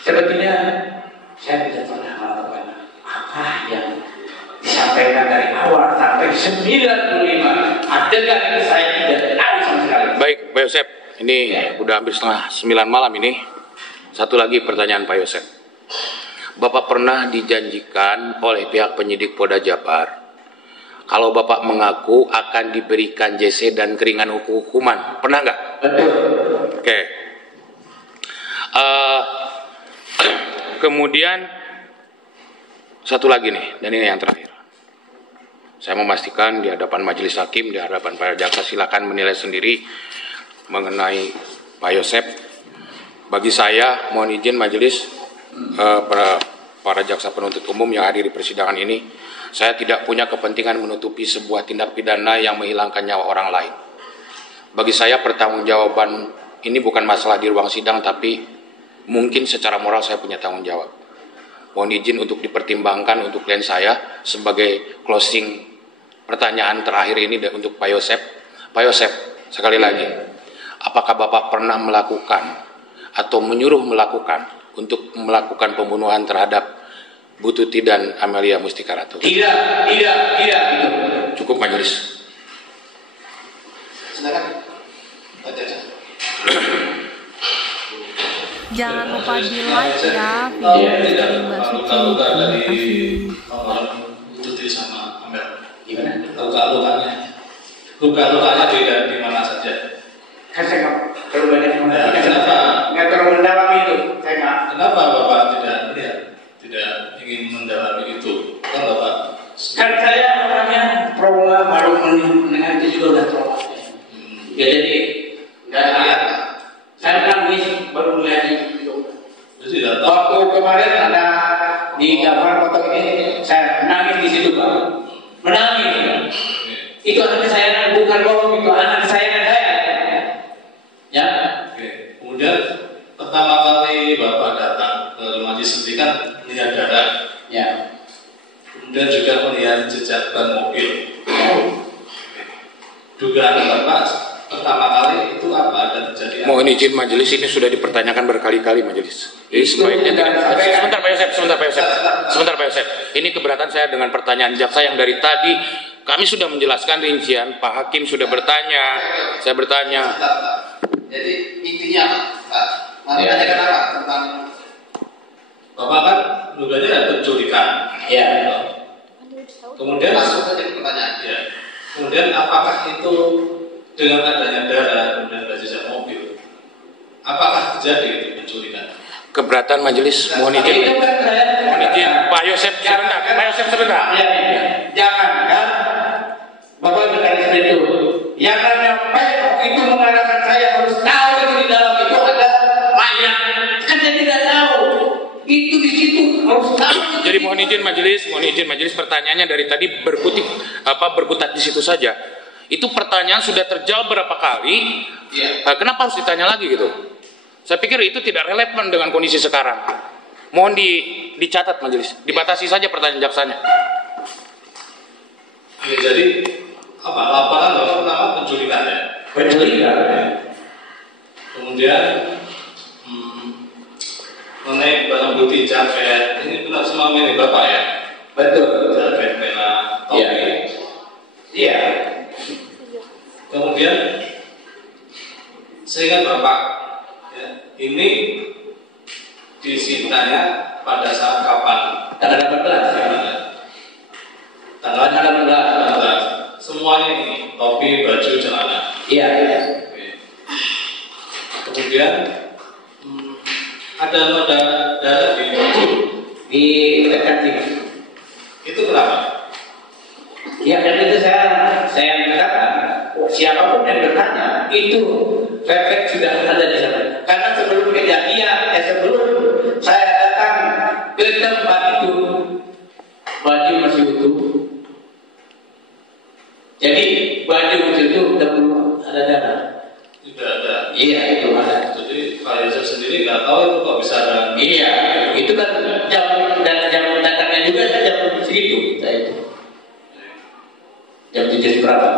Sebetulnya saya tidak pernah melakukan apa yang disampaikan dari awal sampai 95 adegan itu saya tidak tahu sama sekali. Baik, Pak Yosep, ini udah hampir setengah 9 malam ini. Satu lagi pertanyaan Pak Yosep. Bapak pernah dijanjikan oleh pihak penyidik Polda Jabar kalau Bapak mengaku akan diberikan JC dan keringan hukuman. Pernah nggak? Betul. Oke. Kemudian satu lagi nih, dan ini yang terakhir. Saya memastikan di hadapan majelis hakim, di hadapan para jaksa, silakan menilai sendiri mengenai Pak Yosep. Bagi saya, mohon izin majelis, para jaksa penuntut umum yang hadir di persidangan ini, saya tidak punya kepentingan menutupi sebuah tindak pidana yang menghilangkan nyawa orang lain. Bagi saya, pertanggungjawaban ini bukan masalah di ruang sidang, tapi mungkin secara moral saya punya tanggung jawab. Mohon izin untuk dipertimbangkan untuk klien saya sebagai closing pertanyaan terakhir ini untuk Pak Yosep. Pak Yosep, sekali lagi, apakah Bapak pernah melakukan atau menyuruh melakukan untuk melakukan pembunuhan terhadap Bu Tuti dan Amelia Mustika Ratu? Tidak. Cukup majelis. Silakan. Jangan lupa di like ya video dari Mbak Suci. Terima kasih. Bu Tuti sama Amel. Gimana? Luka-lukanya di mana saja? Kan saya nggak terlalu banyak Ya, kenapa? nggak terlalu mendalam itu. Saya nggak. Kenapa Bapak tidak ingin mendalami itu? Kan Bapak Kan saya orangnya trauma, baru mendengar itu juga udah trauma. Ya jadi nggak lihat. Saya nangis baru melihat itu. tidak tahu. Waktu kemarin ada di gambar foto ini, saya nangis di situ Pak. Menangis. Itu anak saya bukan bohong, itu anak kesayangan saya. Ya. Oke. Kemudian pertama kali Bapak datang ke rumah Siti kan melihat darah. Ya. Kemudian juga melihat jejak ban mobil. Dugaan Bapak pertama kali itu apa? Ada terjadi apa? Mohon izin majelis, ini sudah dipertanyakan berkali-kali majelis. Jadi sebaiknya sebentar Pak Yosep. Ini keberatan saya dengan pertanyaan jaksa yang dari tadi kami sudah menjelaskan rincian, Pak Hakim sudah bertanya, saya bertanya. Jadi intinya Pak, menanyakan apa tentang Bapak kan dugaannya ada penculikan. Ya. Kemudian langsung saja ke pertanyaan. Ya. Kemudian apakah itu dengan adanya darah kemudian ada jejak mobil, apakah terjadi itu penculikan? Keberatan majelis, mohon izin. Mohon izin, Pak Yosep sebentar. Ya. Jangan kan? Bapak berkata seperti itu. Yang namanya itu mengarahkan saya harus tahu itu di dalam itu ada mayat. Kan saya tidak tahu. Itu di situ harus tahu. Jadi mohon izin majelis, pertanyaannya dari tadi berkutat di situ saja. Itu pertanyaan sudah terjawab berapa kali? Ya. Kenapa harus ditanya lagi gitu? Saya pikir itu tidak relevan dengan kondisi sekarang. Mohon dicatat majelis, dibatasi saja pertanyaan jaksanya. Ya, jadi apa? Laporan Bapak pertama penculikan ya. Penculikan. Kemudian mengenai barang bukti jaket, ini benar semua milik Bapak ya? Betul. Jaket, pena, topi. Iya. Kemudian seingat Bapak, ya, ini disitanya pada saat kapan? Tanggal 18 ya. Tanggal 18. Semuanya ini, topi, baju, celana. Iya. Oke. Kemudian ada noda darah di baju. Di tekan sini. Itu kenapa? Ya, dan itu saya mengatakan siapapun yang bertanya itu refleks sudah ada di sana. Karena sebelum kejadian, sebelum saya datang ke tempat itu, baju masih utuh. Jadi baju itu udah belum ada darah. Tidak ada. Iya, itu ada. Jadi Pak Yosef sendiri nggak tahu itu kok bisa ada. Iya, itu kan jam datangnya juga saya jam segitu saya itu. Jam 7 berapa?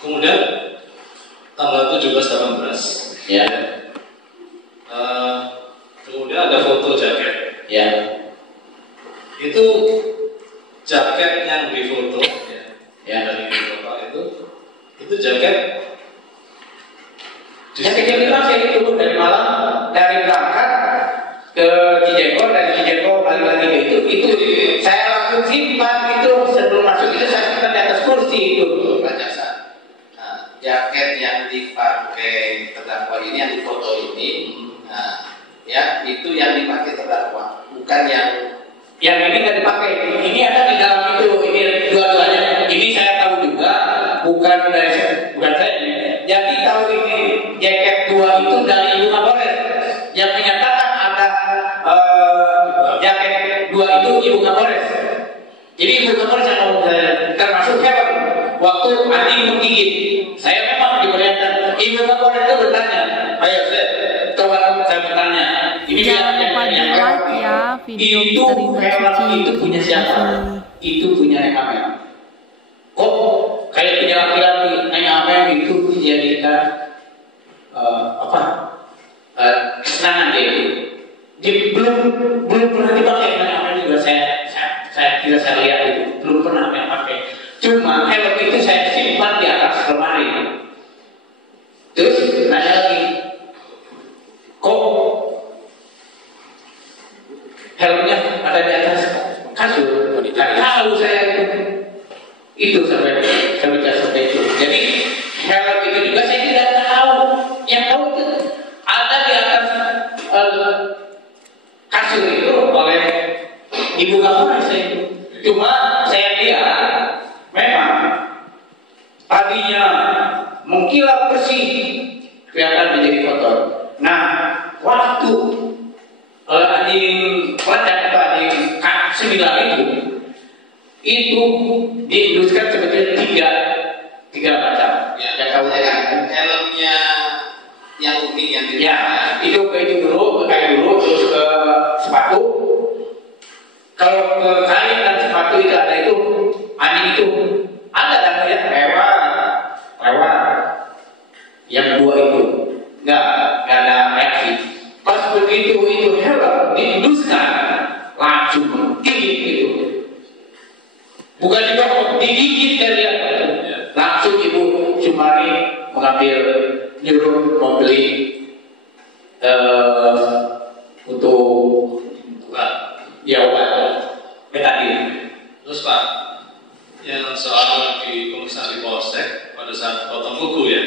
Kemudian tanggal 17-18. Ya. Kemudian ada foto jaket. Ya. Itu jaket yang difoto Ya. dari Bapak itu jaket Jaket ini saya itu dari Malang, dari berangkat ke Cijego, dari Cijego balik lagi ke itu saya langsung simpan itu sebelum masuk itu saya simpan di atas kursi itu. Pak Jaksa, nah, jaket yang dipakai terdakwa ini, yang difoto ini, nah, ya itu yang dipakai terdakwa, bukan yang ini nggak dipakai. Ini ada di dalam itu. Ini dua-duanya. Ini saya tahu juga, bukan saya. Jadi tahu ini jaket dua itu dari Ibu Kapolres yang menyatakan ada jaket dua itu Ibu Kapolres. Jadi Ibu Kapolres yang ngomong saya, termasuk helm waktu anjing menggigit. Saya memang diperlihatkan. Ibu Kapolres itu bertanya, ayo coba saya bertanya. Ini Jangan lupa di like ya video itu Misteri Mbak itu Suci. punya siapa? Itu punya Amel. Kok kayak punya laki-laki Amel itu dijadikan kesenangan dia itu. Belum pernah dipakai Amel juga saya tidak saya lihat itu belum pernah Amel pakai. Cuma helm itu saya simpan di atas lemari. Terus nanya lagi, kok helmnya ada di atas kasur? Nggak tahu saya itu sampai itu. Jadi helm itu juga saya tidak tahu. Yang tahu itu ada di atas kasur itu oleh Ibu Kapolres itu. Cuma saya lihat memang tadinya mengkilap bersih, kelihatan menjadi kotor. Nah, waktu anjing pelacak atau anjing K9 itu diinduskan sebetulnya tiga macam. ya tahu ya, helmnya yang unik yang di itu ke itu dulu, ke kain dulu, terus ke sepatu. Kalau ke kain dan sepatu itu ada itu anjing itu ada kan ya lewat yang dua itu nggak ada reaksi. Pas begitu itu helm diinduskan langsung digigit itu, bukan dipotong, digigit dari atas. Langsung Ibu Sumari mengambil nyuruh membeli untuk obat betadine. Terus Pak, yang soal di pemeriksaan di Polsek pada saat potong kuku ya,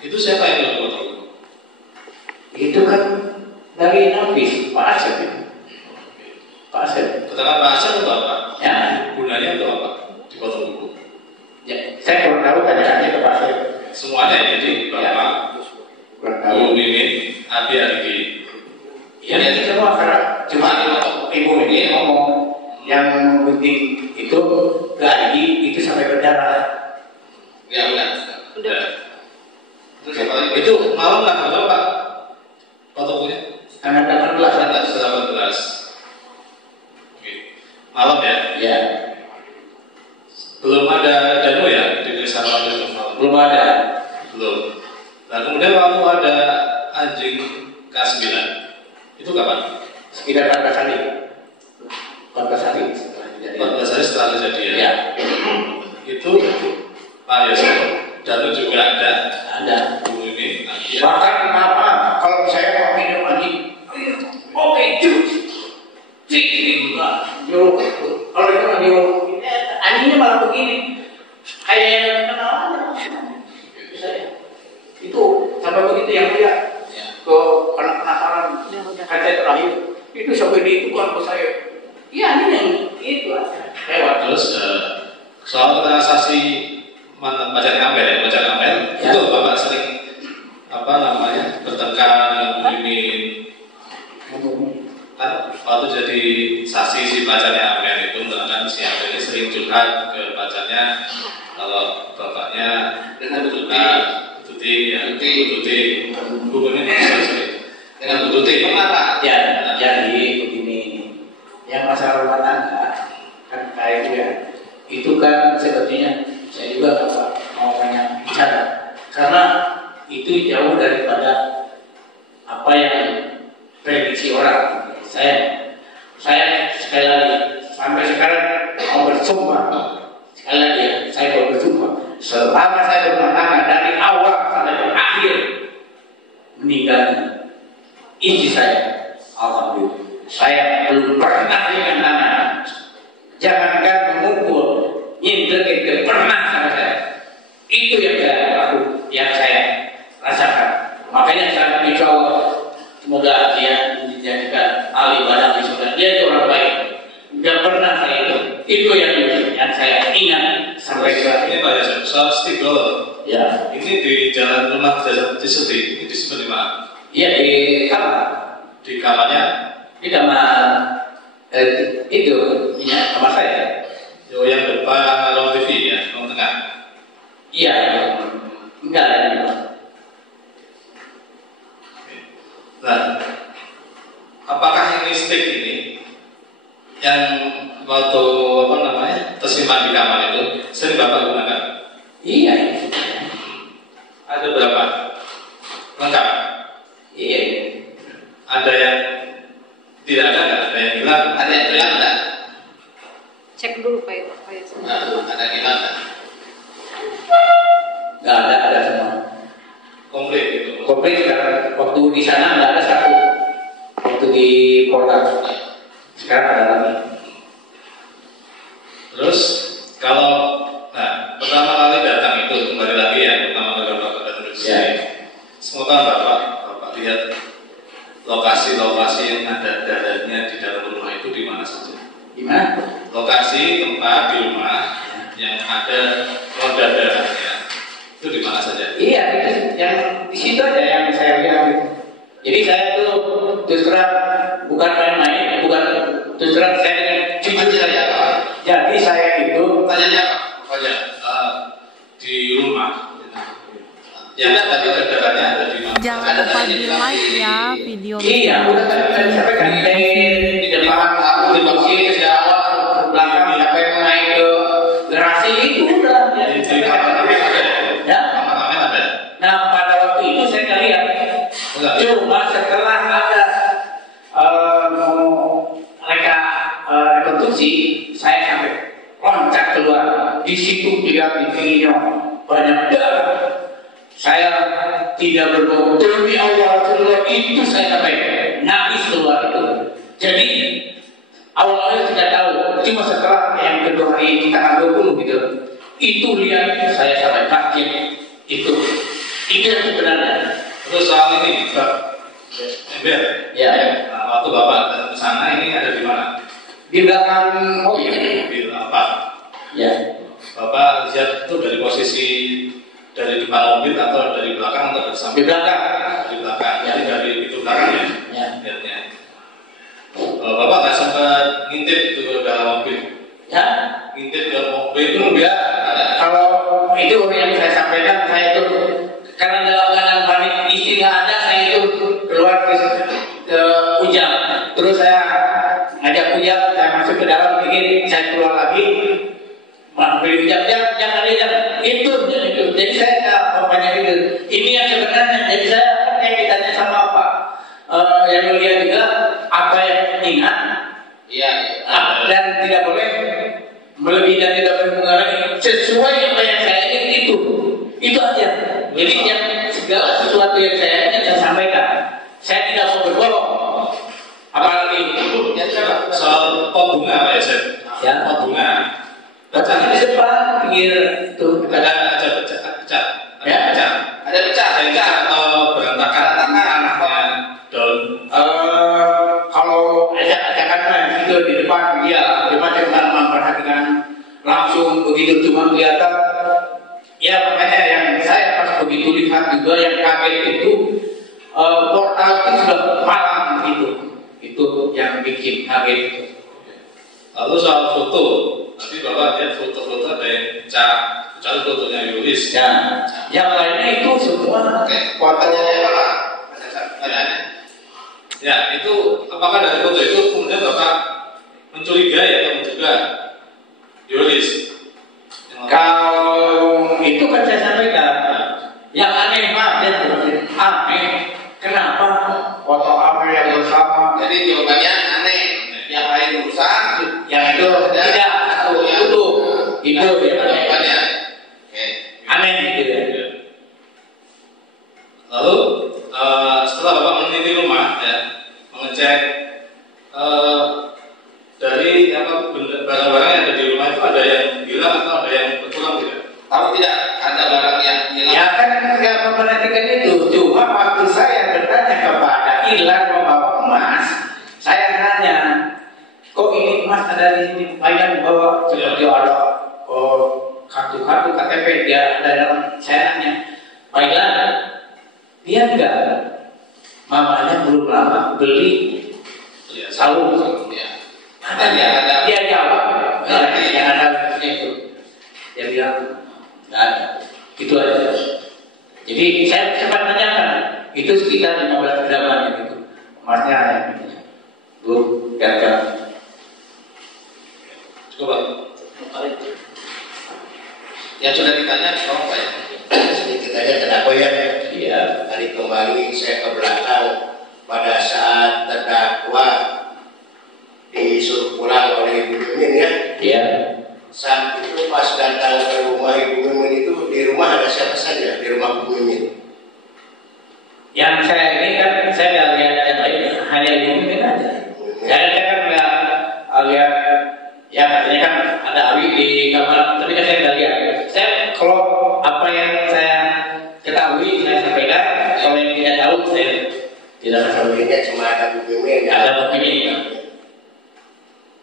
itu siapa yang potong kuku? Itu kan dari Nafis, Pak Asep itu. Pak Asep. Keterangan Pak Asep itu apa? Ya. Gunanya itu apa? Dipotong kuku. Ya, saya kurang tahu tanyaannya ke Pak Asep. Semuanya jadi Bapak, Bu Mimin, Abi Arigi. Ya, itu semua karena cuma Ibu ini ngomong yang penting itu lagi itu sampai berdarah. Ya udah. Terus apa lagi? Itu malam lah berapa Pak? Fotonya? Tanggal 18. Oke. Malam ya? Ya. Belum ada dano ya di desa Malam? Belum ada. Belum. Nah kemudian waktu ada anjing K9 itu kapan? Sekitar 14 hari. 14 hari setelah kejadian. 14 hari setelah kejadian. Ya. Itu Pak Yosef Danu juga ada. Ada. Bu ini. Bahkan kenapa kalau saya mau minum Kata terakhir itu sampai ditukar ke saya. Iya ini yang itu aja. Terus soal transaksi mantan pacarnya Amel ya, pacarnya Amel itu Bapak sering bertengkar dengan Bu Mimin. Kan waktu jadi saksi si pacarnya Amel itu mengatakan si Amel ini sering curhat ke pacarnya kalau bapaknya dengan Bu Tuti, Bu Mimin dengan Bu Tuti. Ya, jadi begini, yang masalah rumah tangga kan kayak dia, itu kan sebetulnya saya juga mau banyak bicara karena itu jauh daripada apa yang prediksi orang. Saya sekali lagi sampai sekarang mau bersumpah, sekali lagi saya mau bersumpah selama saya berumah tangga dari awal sampai akhir meninggalnya istri saya, alhamdulillah saya belum pernah dengan anak, jangankan mengukur, nyindir itu pernah sama saya. Itu yang saya rasakan. Makanya saya insya Allah semoga dia dijadikan ahli ibadah di surga. Dia itu orang baik. Tidak pernah saya itu yang saya ingat sampai sekarang. Ini Pak Yasir, soal Stigol. Ya. Ini di jalan rumah Cisudi, ini disebut di mana? Iya di kamar. Di kamarnya? Di kamar itu, ya kamar saya. Yang depan ruang TV ya, ruang tengah. Iya, enggak ada. Nah, apakah ini stick ini yang waktu tersimpan di kamar itu sering Bapak gunakan? Iya. Ada berapa? Lengkap? Iya. Ada yang tidak ada nggak? Ada yang hilang? Ada yang hilang enggak? Cek dulu Pak Yasir. Ada yang hilang enggak? Nggak ada semua. Komplit gitu. Komplit sekarang. Waktu di sana nggak ada satu. Waktu di Polda. Sekarang ada lagi. Terus kalau pertama kali datang itu kembali lagi ya, pertama kali Bapak datang ke sini. Semoga Bapak lihat lokasi-lokasi yang ada darahnya di dalam rumah itu di mana saja. Di mana? Lokasi tempat di rumah yang ada noda darahnya itu di mana saja? Iya, itu yang di situ aja yang saya bilang itu. Jadi saya tuh terus terang bukan main-main, bukan terus terang saya dengan jujur saja. Jadi saya itu Tanyanya apa? Di rumah. Yang tadi darahnya ada di mana? Jangan lupa di like ya video iya, udah tadi sampaikan di depan aku di bawah di awal belakang sampai naik ke garasi itu udah Di kamar Amin ada. ya. Kamar Amin ada. Nah pada waktu itu saya nggak lihat. Cuma setelah ada mau mereka rekonstruksi, saya sampai loncat keluar. Di situ lihat di pinggirnya banyak darah. Saya tidak berbohong, demi Allah keluar itu saya sampai nangis keluar itu. Jadi awalnya tidak tahu, cuma setelah yang kedua hari tanggal 20 gitu, itu lihat saya sampai kaget itu yang sebenarnya. Terus soal ini, Pak Ember. Ya. Nah, waktu Bapak datang ke sana ini ada di mana? Di belakang mobil. Mobil apa? Ya. Bapak lihat itu dari posisi dari depan mobil atau dari belakang atau dari samping? Di belakang. Di belakang. Ya. Jadi dari pintu belakang ya? Ya. Lihatnya. Bapak nggak sempat ngintip itu ke dalam mobil? Ya. Ngintip ke mobil? Enggak. Kalau itu yang saya sampaikan, saya itu karena dalam keadaan panik istri nggak ada, saya itu keluar ke Ujang. Terus saya ngajak Ujang, saya masuk ke dalam, bikin saya keluar lagi. Beli Ujang, jangan itu. Jadi saya bapaknya itu. Ini yang sebenarnya. Jadi saya kayak ditanya sama apa yang melihat juga apa yang ingat. Iya. Dan tidak boleh melebihi dan tidak boleh mengurangi sesuai apa yang saya ingin itu aja. Jadi yang segala sesuatu yang saya ingin saya sampaikan. Saya tidak mau berbohong. Apalagi itu Soal pot bunga Pak Yasir. ya Pot bunga. bacanya di depan pinggir itu Ada pecah. Ya. Pecah. Ada pecah. Atau berantakan tanahnya daun. yang bikin kaget itu. Lalu soal foto, tadi Bapak lihat foto-foto ada yang kecuali fotonya Yulis. Ya, yang lainnya itu semua Pertanyaannya Bapak. Ya, itu apakah dari foto itu kemudian Bapak mencurigai atau menduga Yulis? Kalau itu kan saya sampaikan, yang aneh Pak, aneh. Kenapa foto apa yang bersama? Jadi jawabannya aneh. Yang lain rusak, Yang itu tidak itu jawabannya. Oke. aneh gitu ya. Lalu setelah Bapak meneliti rumah, ya, mengecek dari barang-barang yang ada di rumah itu ada yang hilang atau ada yang berkurang tidak? Tahu tidak ada barang yang hilang? Ya kan nggak memperhatikan itu. Cuma waktu saya bertanya kepada hilang membawa emas, saya nanya, kok ini emas ada di sini? Bayang bawa seperti ada kartu-kartu KTP dia ada dalam. Saya nanya, Bayang, dia enggak? Mamanya belum lama beli salung. Ada. Dia jawab, yang ada itu. Dia bilang, nggak ada. Itu aja. Jadi saya sempat tanyakan, itu sekitar 15 graman gitu. Emasnya yang itu. Belum gagal. Coba. Yang sudah ditanya, kamu Pak? Sedikit aja terdakwa ya. Iya. Tadi kembali saya ke belakang pada saat terdakwa disuruh pulang oleh Ibu Mimin ya. Iya. Saat itu pas datang ke rumah Ibu Mimin itu, di rumah ada siapa saja di rumah Ibu Mimin? Yang saya ini kan saya nggak lihat yang lain, hanya Ibu Mimin aja. Saya kan nggak lihat, ya katanya kan ada Awi di kamar, tapi kan saya nggak lihat. Saya kalau apa yang saya ketahui saya sampaikan, kalau yang tidak tahu saya tidak tahu. Ini cuma ada Bu Mimin. Ada Bu Mimin.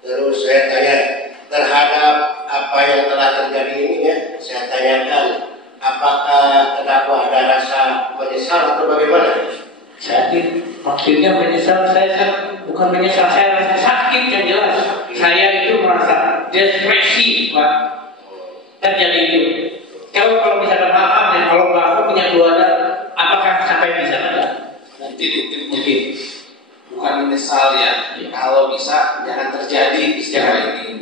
Terus saya tanya terhadap apa yang telah terjadi ini ya, saya tanyakan apakah terdakwa ada rasa menyesal atau bagaimana? Saya maksudnya menyesal, saya bukan menyesal, saya rasa sakit yang jelas. Saya itu merasa depresi Pak terjadi itu. Kalau misalkan maaf dan kalau Bapak punya keluarga, apakah sampai di sana? Mungkin bukan menyesal ya. Kalau bisa jangan terjadi istilah ini.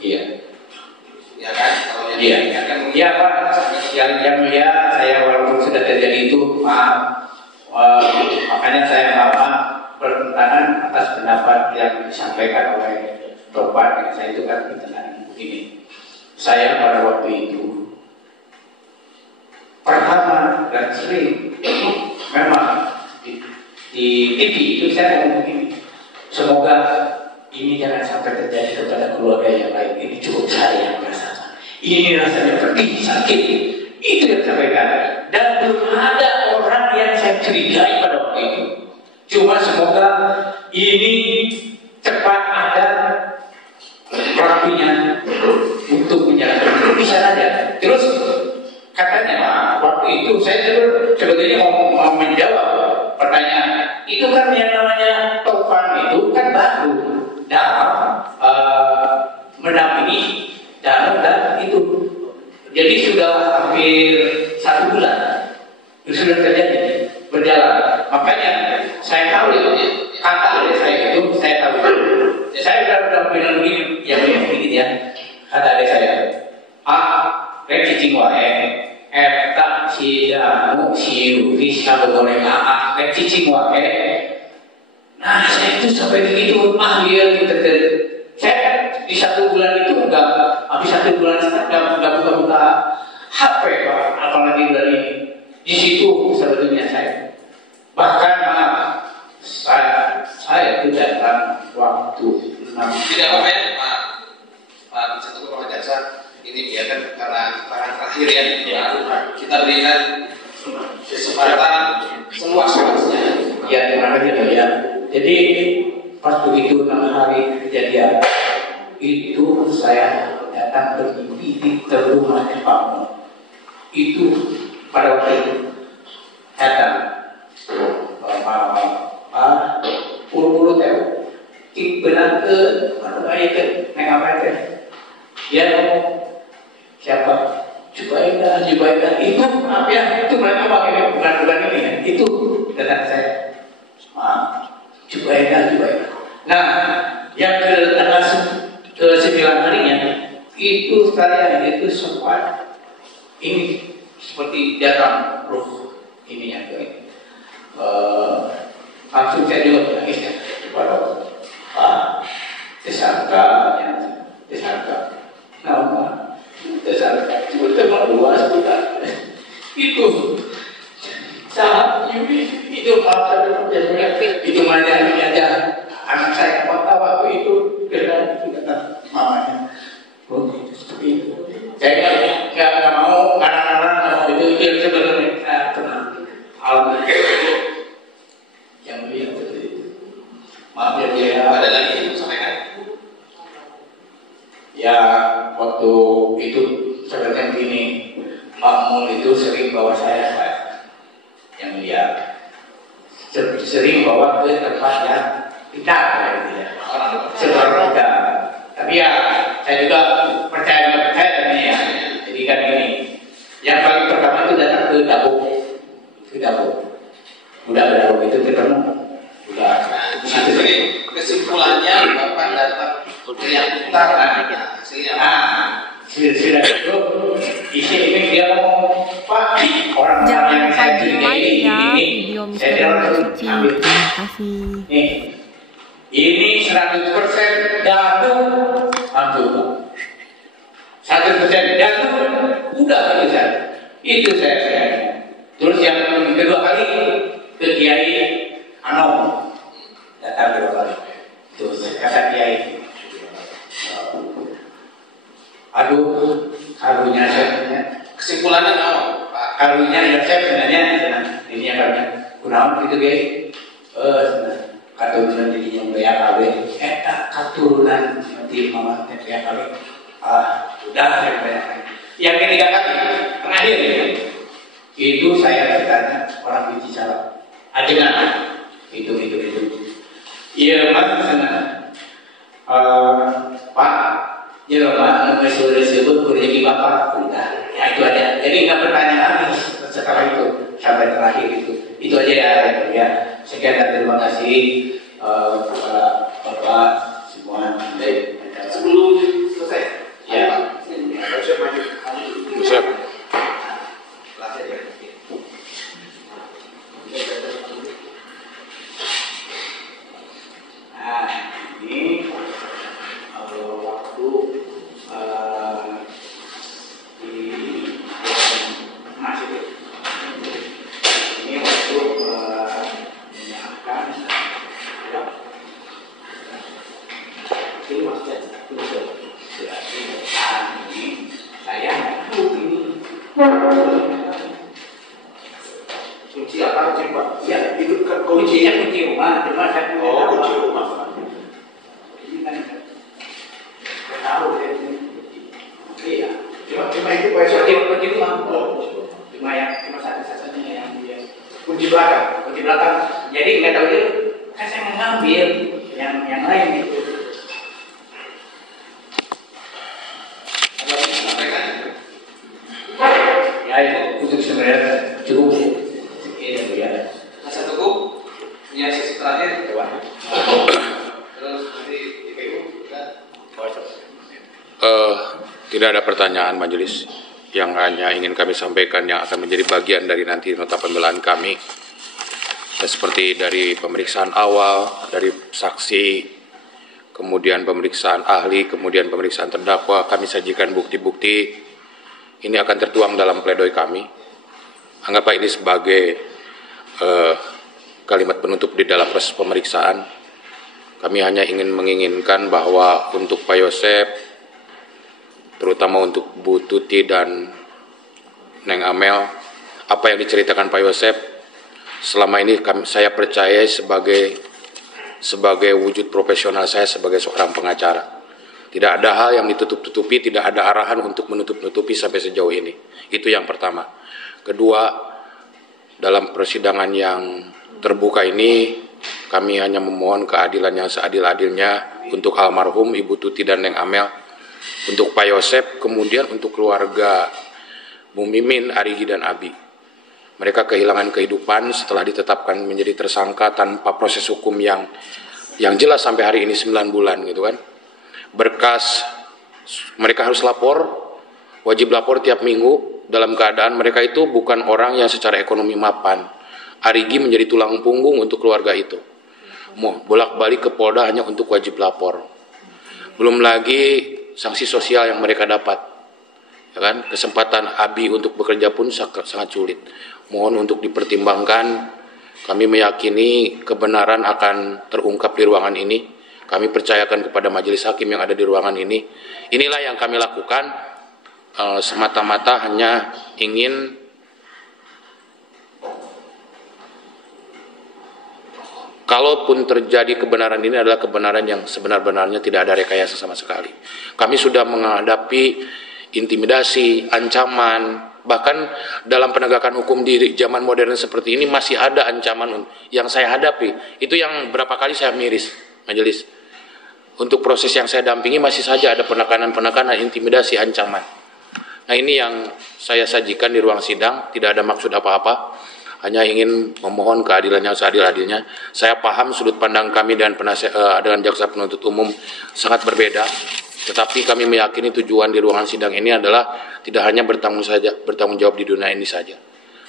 Iya. Ya kan? Kalau yang Iya. kan Iya Pak. Yang mulia, saya walaupun sudah terjadi itu maaf. Makanya saya maaf bertentangan atas pendapat yang disampaikan oleh Bapak. Saya itu kan bertentangan begini. Saya pada waktu itu pertama dan sering memang di TV itu saya ngomong begini, semoga ini jangan sampai terjadi kepada keluarga yang lain. Ini cukup saya yang merasakan. Ini rasanya pedih, sakit. Itu yang saya sampaikan. Dan belum ada orang yang saya curigai pada waktu itu. Cuma semoga ini cepat ada pelakunya untuk menyalahkan. Bisa saja. Terus katanya waktu itu saya sebetulnya mau menjawab pertanyaan. Itu kan yang namanya Taufan itu kan baru dalam mendampingi dan itu. Jadi sudah hampir 1 bulan itu sudah terjadi berjalan. Makanya saya tahu kata adik saya itu saya tahu. Saya sudah bilang begini, ya begini ya. Kata adik saya, rek cicing wae, eta si Danu si Yuris kalau goreng rek cicing wae. Nah saya itu sampai begitu dia gitu. Saya di 1 bulan itu habis 1 bulan enggak buka HP Pak, apalagi dari ini. Di situ sebetulnya saya bahkan saya itu datang waktu 6. Tidak apa ya Pak Satu Kepala Jaksa, ini biarkan karena barang terakhir ya. Kita berikan kesempatan semua saksinya. Ya terima kasih ya. Jadi pas begitu 6 hari kejadian itu saya datang bermimpi di rumahnya Pak Mo. Itu pada waktu itu datang puluh teo mana baik apa itu? Dia ngomong siapa? Jubaida itu maaf ya, itu mereka pakai bukan ini ya, itu kata saya. Jubaida. Nah, yang ke tanggal ke 9 harinya itu saya itu sempat ini seperti datang roh ini yang langsung saya juga menangisnya kepada tersangka nama tersangka cuma teman luas bukan itu saat itu mata itu mana aja anak saya mau tahu aku itu kata mamanya seperti itu saya nggak mau karena itu yang sebenarnya tenang alam yang lihat seperti itu. Maaf ya dia ada lagi yang sampaikan. Ya waktu itu seperti ini Pak Mul itu sering bawa saya Pak yang lihat sering bawa ke tempat yang tidak ya sekarang kita. Tapi ya saya juga percaya ini ya. Jadi kan ini yang paling pertama itu datang ke dapur. Udah berapa itu ketemu udah kesimpulannya Bapak datang yang utara sudah itu isi ini dia ngomong Pak orang Jangan yang lupa saya di like ya video Mr. Suci. Terima kasih. Ini 100% dadu langsung 100% dadu udah selesai itu saya. Terus yang kedua kali ke Kiai Anom datang kedua kali terus kata Kiai aduh karunya saya kesimpulannya apa Pak? Karunya ya saya sebenarnya ini yang karunya kunaon gitu Kiai katurunan jadi yang bayar awe katurunan nanti mama bayar awe udah saya bayar yang ketiga kali terakhir itu saya bertanya orang biji salam ajengan itu iya mas sana Pak Jelma nomor sudah disebut kurang bapak udah ya itu aja jadi nggak bertanya lagi setelah itu sampai terakhir itu aja ya sekian dan terima kasih kepada bapak semua Sebelum selesai ya Saya maju. Bisa. Nah, ini waktu di masih ini waktu menyiapkan ini maksudnya ini saya ini Kunci apa kunci Pak? ya Itu kan kuncinya kunci rumah cuma saya punya Oh, kunci rumah. ini kan tahu ya iya Cuma itu Pak ya. kunci rumah Oh, cuma satu-satunya yang dia kunci belakang. kunci belakang jadi nggak tahu itu kan saya mau ngambil yang lain gitu ya itu untuk sebenarnya cukup sekian ya Mas Teguh punya sesi terakhir coba terus nanti IPU Tidak ada pertanyaan majelis yang hanya ingin kami sampaikan yang akan menjadi bagian dari nanti nota pembelaan kami. Ya, seperti dari pemeriksaan awal, dari saksi, kemudian pemeriksaan ahli, kemudian pemeriksaan terdakwa, kami sajikan bukti-bukti. Ini akan tertuang dalam pledoi kami. Anggaplah ini sebagai kalimat penutup di dalam proses pemeriksaan. Kami hanya menginginkan bahwa untuk Pak Yosep, terutama untuk Bu Tuti dan Neng Amel, apa yang diceritakan Pak Yosep selama ini saya percaya sebagai wujud profesional saya sebagai seorang pengacara. Tidak ada hal yang ditutup-tutupi, tidak ada arahan untuk menutup-nutupi sampai sejauh ini. Itu yang pertama. Kedua, dalam persidangan yang terbuka ini Kami hanya memohon keadilan yang seadil-adilnya untuk almarhum Ibu Tuti dan Neng Amel, untuk Pak Yosep, kemudian untuk keluarga Bu Mimin, Arigi, dan Abi. Mereka kehilangan kehidupan setelah ditetapkan menjadi tersangka tanpa proses hukum yang jelas sampai hari ini 9 bulan gitu kan. Berkas mereka harus lapor, wajib lapor tiap minggu, dalam keadaan mereka itu bukan orang yang secara ekonomi mapan. Arigi menjadi tulang punggung untuk keluarga itu. Mau bolak-balik ke Polda hanya untuk wajib lapor. Belum lagi sanksi sosial yang mereka dapat. Ya kan? Kesempatan Abi untuk bekerja pun sangat sulit. Mohon untuk dipertimbangkan. Kami meyakini kebenaran akan terungkap di ruangan ini. Kami percayakan kepada majelis hakim yang ada di ruangan ini. Inilah yang kami lakukan, semata-mata hanya ingin kalaupun terjadi kebenaran ini adalah kebenaran yang sebenar-benarnya, tidak ada rekayasa sama sekali. Kami sudah menghadapi intimidasi, ancaman, bahkan dalam penegakan hukum di zaman modern seperti ini masih ada ancaman yang saya hadapi. Itu yang berapa kali saya miris majelis. Untuk proses yang saya dampingi masih saja ada penekanan-penekanan, intimidasi, ancaman. Nah, ini yang saya sajikan di ruang sidang, tidak ada maksud apa-apa. Hanya ingin memohon keadilan yang seadil-adilnya. Saya paham sudut pandang kami dan dengan jaksa penuntut umum sangat berbeda, tetapi kami meyakini tujuan di ruangan sidang ini adalah tidak hanya bertanggung jawab di dunia ini saja.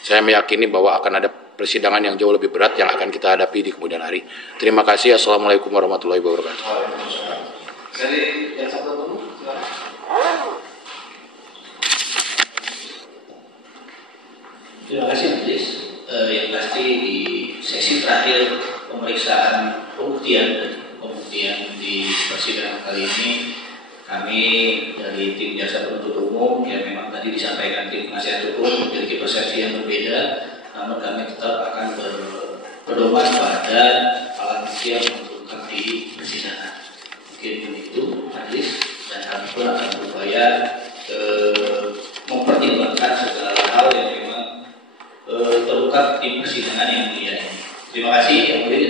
Saya meyakini bahwa akan ada persidangan yang jauh lebih berat yang akan kita hadapi di kemudian hari. Terima kasih. Assalamualaikum warahmatullahi wabarakatuh. Dari jaksa penuntut umum, silakan. Terima kasih majelis. Yang pasti di sesi terakhir pemeriksaan pembuktian di persidangan kali ini, kami dari tim jaksa penuntut umum yang memang tadi disampaikan tim penasihat hukum memiliki persepsi yang berbeda, namun kami tetap akan berpedoman pada alat bukti yang menentukan di persidangan. Mungkin itu majelis, dan kami pun akan berupaya mempertimbangkan segala hal yang memang terungkap di persidangan yang mulia ini. Terima kasih yang mulia,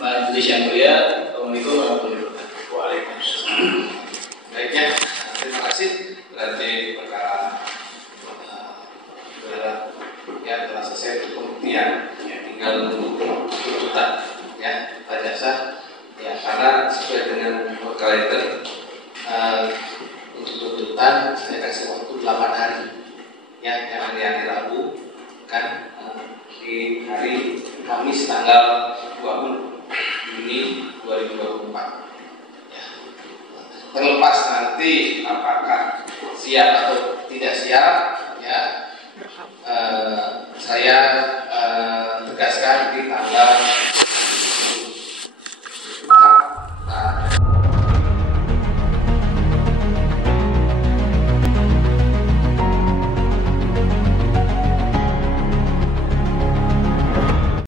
majelis yang mulia. Assalamualaikum warahmatullahi wabarakatuh. Waalaikumsalam. Baiknya, terima kasih. Berarti perkara ya telah selesai pembuktian, ya tinggal menunggu tuntutan ya Pak Jaksa, ya karena sesuai dengan kalender untuk tuntutan saya kasih waktu 8 hari ya, yang hari Rabu kan di hari Kamis tanggal 20 Juni 2024 ya. Terlepas nanti apakah siap atau tidak siap ya, saya tegaskan di tanggal